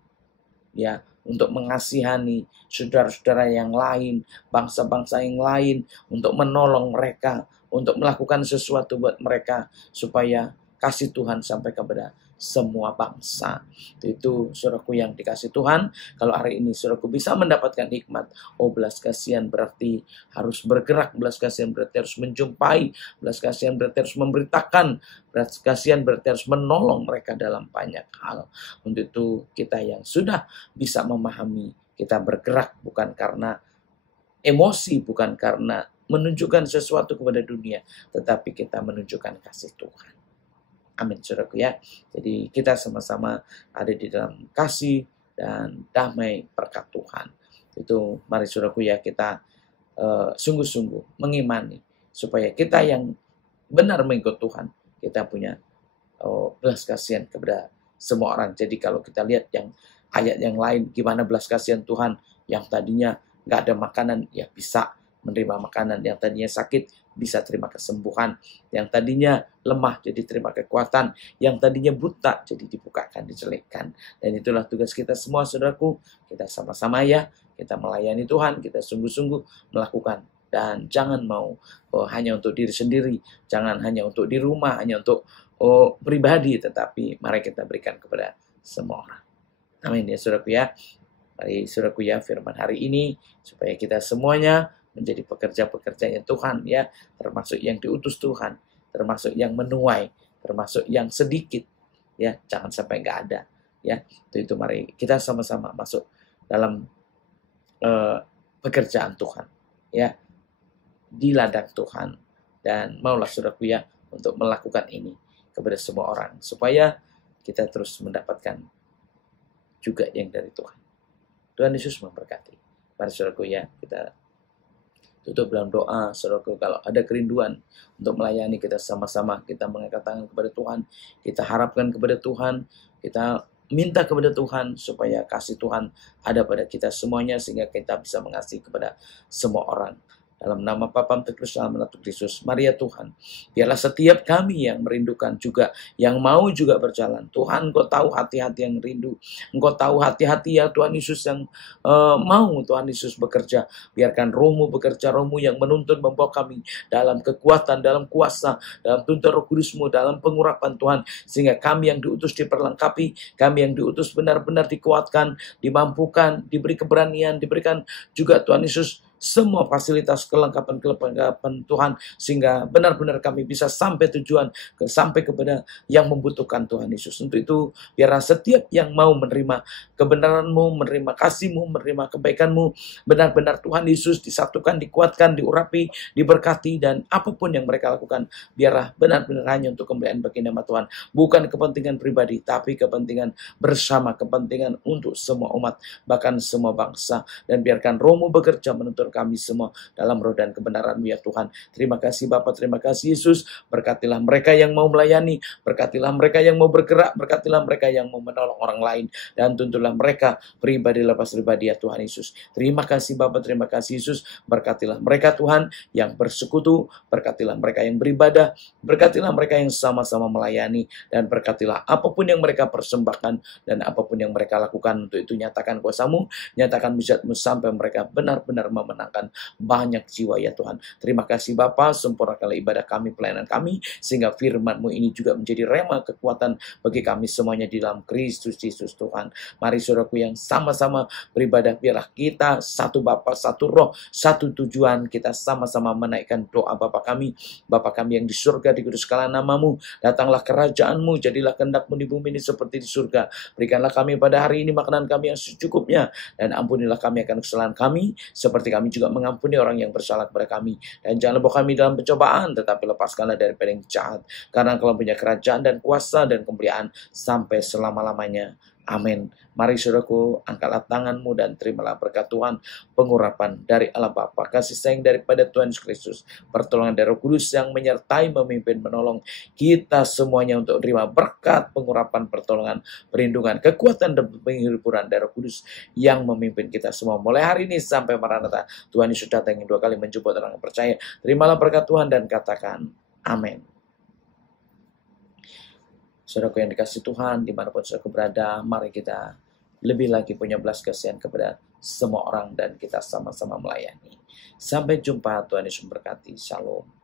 ya, untuk mengasihani saudara-saudara yang lain, bangsa-bangsa yang lain, untuk menolong mereka, untuk melakukan sesuatu buat mereka, supaya kasih Tuhan sampai kepada semua bangsa. Itu saudaraku yang dikasih Tuhan, kalau hari ini saudaraku bisa mendapatkan hikmat, belas kasihan berarti harus bergerak, belas kasihan berarti harus menjumpai, belas kasihan berarti harus memberitakan, belas kasihan berarti harus menolong mereka dalam banyak hal. Untuk itu kita yang sudah bisa memahami, kita bergerak bukan karena emosi, bukan karena menunjukkan sesuatu kepada dunia, tetapi kita menunjukkan kasih Tuhan. Amin, saudaraku ya. Jadi kita sama-sama ada di dalam kasih dan damai berkat Tuhan. Itu mari saudaraku ya, kita sungguh-sungguh mengimani supaya kita yang benar mengikut Tuhan, kita punya belas kasihan kepada semua orang. Jadi kalau kita lihat yang ayat yang lain, gimana belas kasihan Tuhan, yang tadinya nggak ada makanan, ya bisa menerima makanan, yang tadinya sakit bisa terima kesembuhan, yang tadinya lemah jadi terima kekuatan, yang tadinya buta jadi dibukakan, dijelekkan. Dan itulah tugas kita semua saudaraku, kita sama-sama ya, kita melayani Tuhan, kita sungguh-sungguh melakukan. Dan jangan mau hanya untuk diri sendiri, jangan hanya untuk di rumah, hanya untuk pribadi, tetapi mari kita berikan kepada semua orang. Amin ya saudaraku ya. Mari saudaraku ya, firman hari ini supaya kita semuanya menjadi pekerja-pekerjanya Tuhan ya, termasuk yang diutus Tuhan, termasuk yang menuai, termasuk yang sedikit ya, jangan sampai nggak ada ya. Itu mari kita sama-sama masuk dalam pekerjaan Tuhan ya, di ladang Tuhan. Dan maulah saudaraku ya untuk melakukan ini kepada semua orang, supaya kita terus mendapatkan juga yang dari Tuhan. Tuhan Yesus memberkati. Mari saudaraku ya, kita tutup dalam doa. Saudaraku, kalau ada kerinduan untuk melayani, kita sama-sama kita mengangkat tangan kepada Tuhan, kita harapkan kepada Tuhan, kita minta kepada Tuhan supaya kasih Tuhan ada pada kita semuanya, sehingga kita bisa mengasihi kepada semua orang. Dalam nama Bapa, Putra, dalam nama Yesus, mari ya Tuhan, biarlah setiap kami yang merindukan juga, yang mau juga berjalan. Tuhan, Engkau tahu hati-hati yang rindu, Engkau tahu hati-hati ya Tuhan Yesus yang mau Tuhan Yesus bekerja. Biarkan Roh-Mu bekerja, Roh-Mu yang menuntun membawa kami dalam kekuatan, dalam kuasa, dalam tuntun Roh Kudus-Mu, dalam pengurapan Tuhan, sehingga kami yang diutus diperlengkapi, kami yang diutus benar-benar dikuatkan, dimampukan, diberi keberanian, diberikan juga Tuhan Yesus semua fasilitas kelengkapan Tuhan, sehingga benar-benar kami bisa sampai tujuan, sampai kepada yang membutuhkan Tuhan Yesus. Untuk itu, biarlah setiap yang mau menerima kebenaran-Mu, menerima kasih-Mu, menerima kebaikan-Mu, benar-benar Tuhan Yesus disatukan, dikuatkan, diurapi, diberkati, dan apapun yang mereka lakukan, biarlah benar-benar hanya untuk kemuliaan bagi nama Tuhan. Bukan kepentingan pribadi, tapi kepentingan bersama, kepentingan untuk semua umat, bahkan semua bangsa. Dan biarkan Roh-Mu bekerja menuntun kami semua dalam roh dan kebenaran-Mu ya Tuhan. Terima kasih Bapa, terima kasih Yesus. Berkatilah mereka yang mau melayani, berkatilah mereka yang mau bergerak, berkatilah mereka yang mau menolong orang lain, dan tuntunlah mereka pribadi lepas pribadi ya Tuhan Yesus. Terima kasih Bapa, terima kasih Yesus. Berkatilah mereka Tuhan yang bersekutu, berkatilah mereka yang beribadah, berkatilah mereka yang sama-sama melayani, dan berkatilah apapun yang mereka persembahkan dan apapun yang mereka lakukan. Untuk itu nyatakan kuasa-Mu, nyatakan mujizat-Mu sampai mereka benar-benar memenangkan banyak jiwa ya Tuhan. Terima kasih Bapa, sempurnakanlah ibadah kami, pelayanan kami, sehingga firman-Mu ini juga menjadi rema kekuatan bagi kami semuanya di dalam Kristus Yesus Tuhan. Mari saudaraku yang sama-sama beribadah, biarlah kita satu Bapa, satu roh, satu tujuan. Kita sama-sama menaikkan doa Bapa kami yang di surga, dikuduskanlah nama-Mu, datanglah kerajaan-Mu, jadilah kehendak-Mu di bumi ini seperti di surga. Berikanlah kami pada hari ini makanan kami yang secukupnya, dan ampunilah kami akan kesalahan kami, seperti kami juga mengampuni orang yang bersalah kepada kami. Dan jangan bawa kami dalam pencobaan, tetapi lepaskanlah daripada yang jahat. Karena Engkau punya kerajaan dan kuasa dan kemuliaan sampai selama-lamanya. Amin. Mari saudaraku, angkatlah tanganmu dan terimalah berkat Tuhan, pengurapan dari Allah Bapa, kasih sayang daripada Tuhan Yesus Kristus, pertolongan dari Roh Kudus yang menyertai, memimpin, menolong kita semuanya untuk terima berkat, pengurapan, pertolongan, perlindungan, kekuatan, dan penghiburan dari Roh Kudus yang memimpin kita semua. Mulai hari ini sampai Maranatha, Tuhan Yesus datang yang 2 kali menjemput orang yang percaya. Terimalah berkat Tuhan dan katakan, amin. Saudaraku yang dikasih Tuhan, dimanapun saudaraku berada, mari kita lebih lagi punya belas kasihan kepada semua orang dan kita sama-sama melayani. Sampai jumpa, Tuhan Yesus memberkati. Shalom.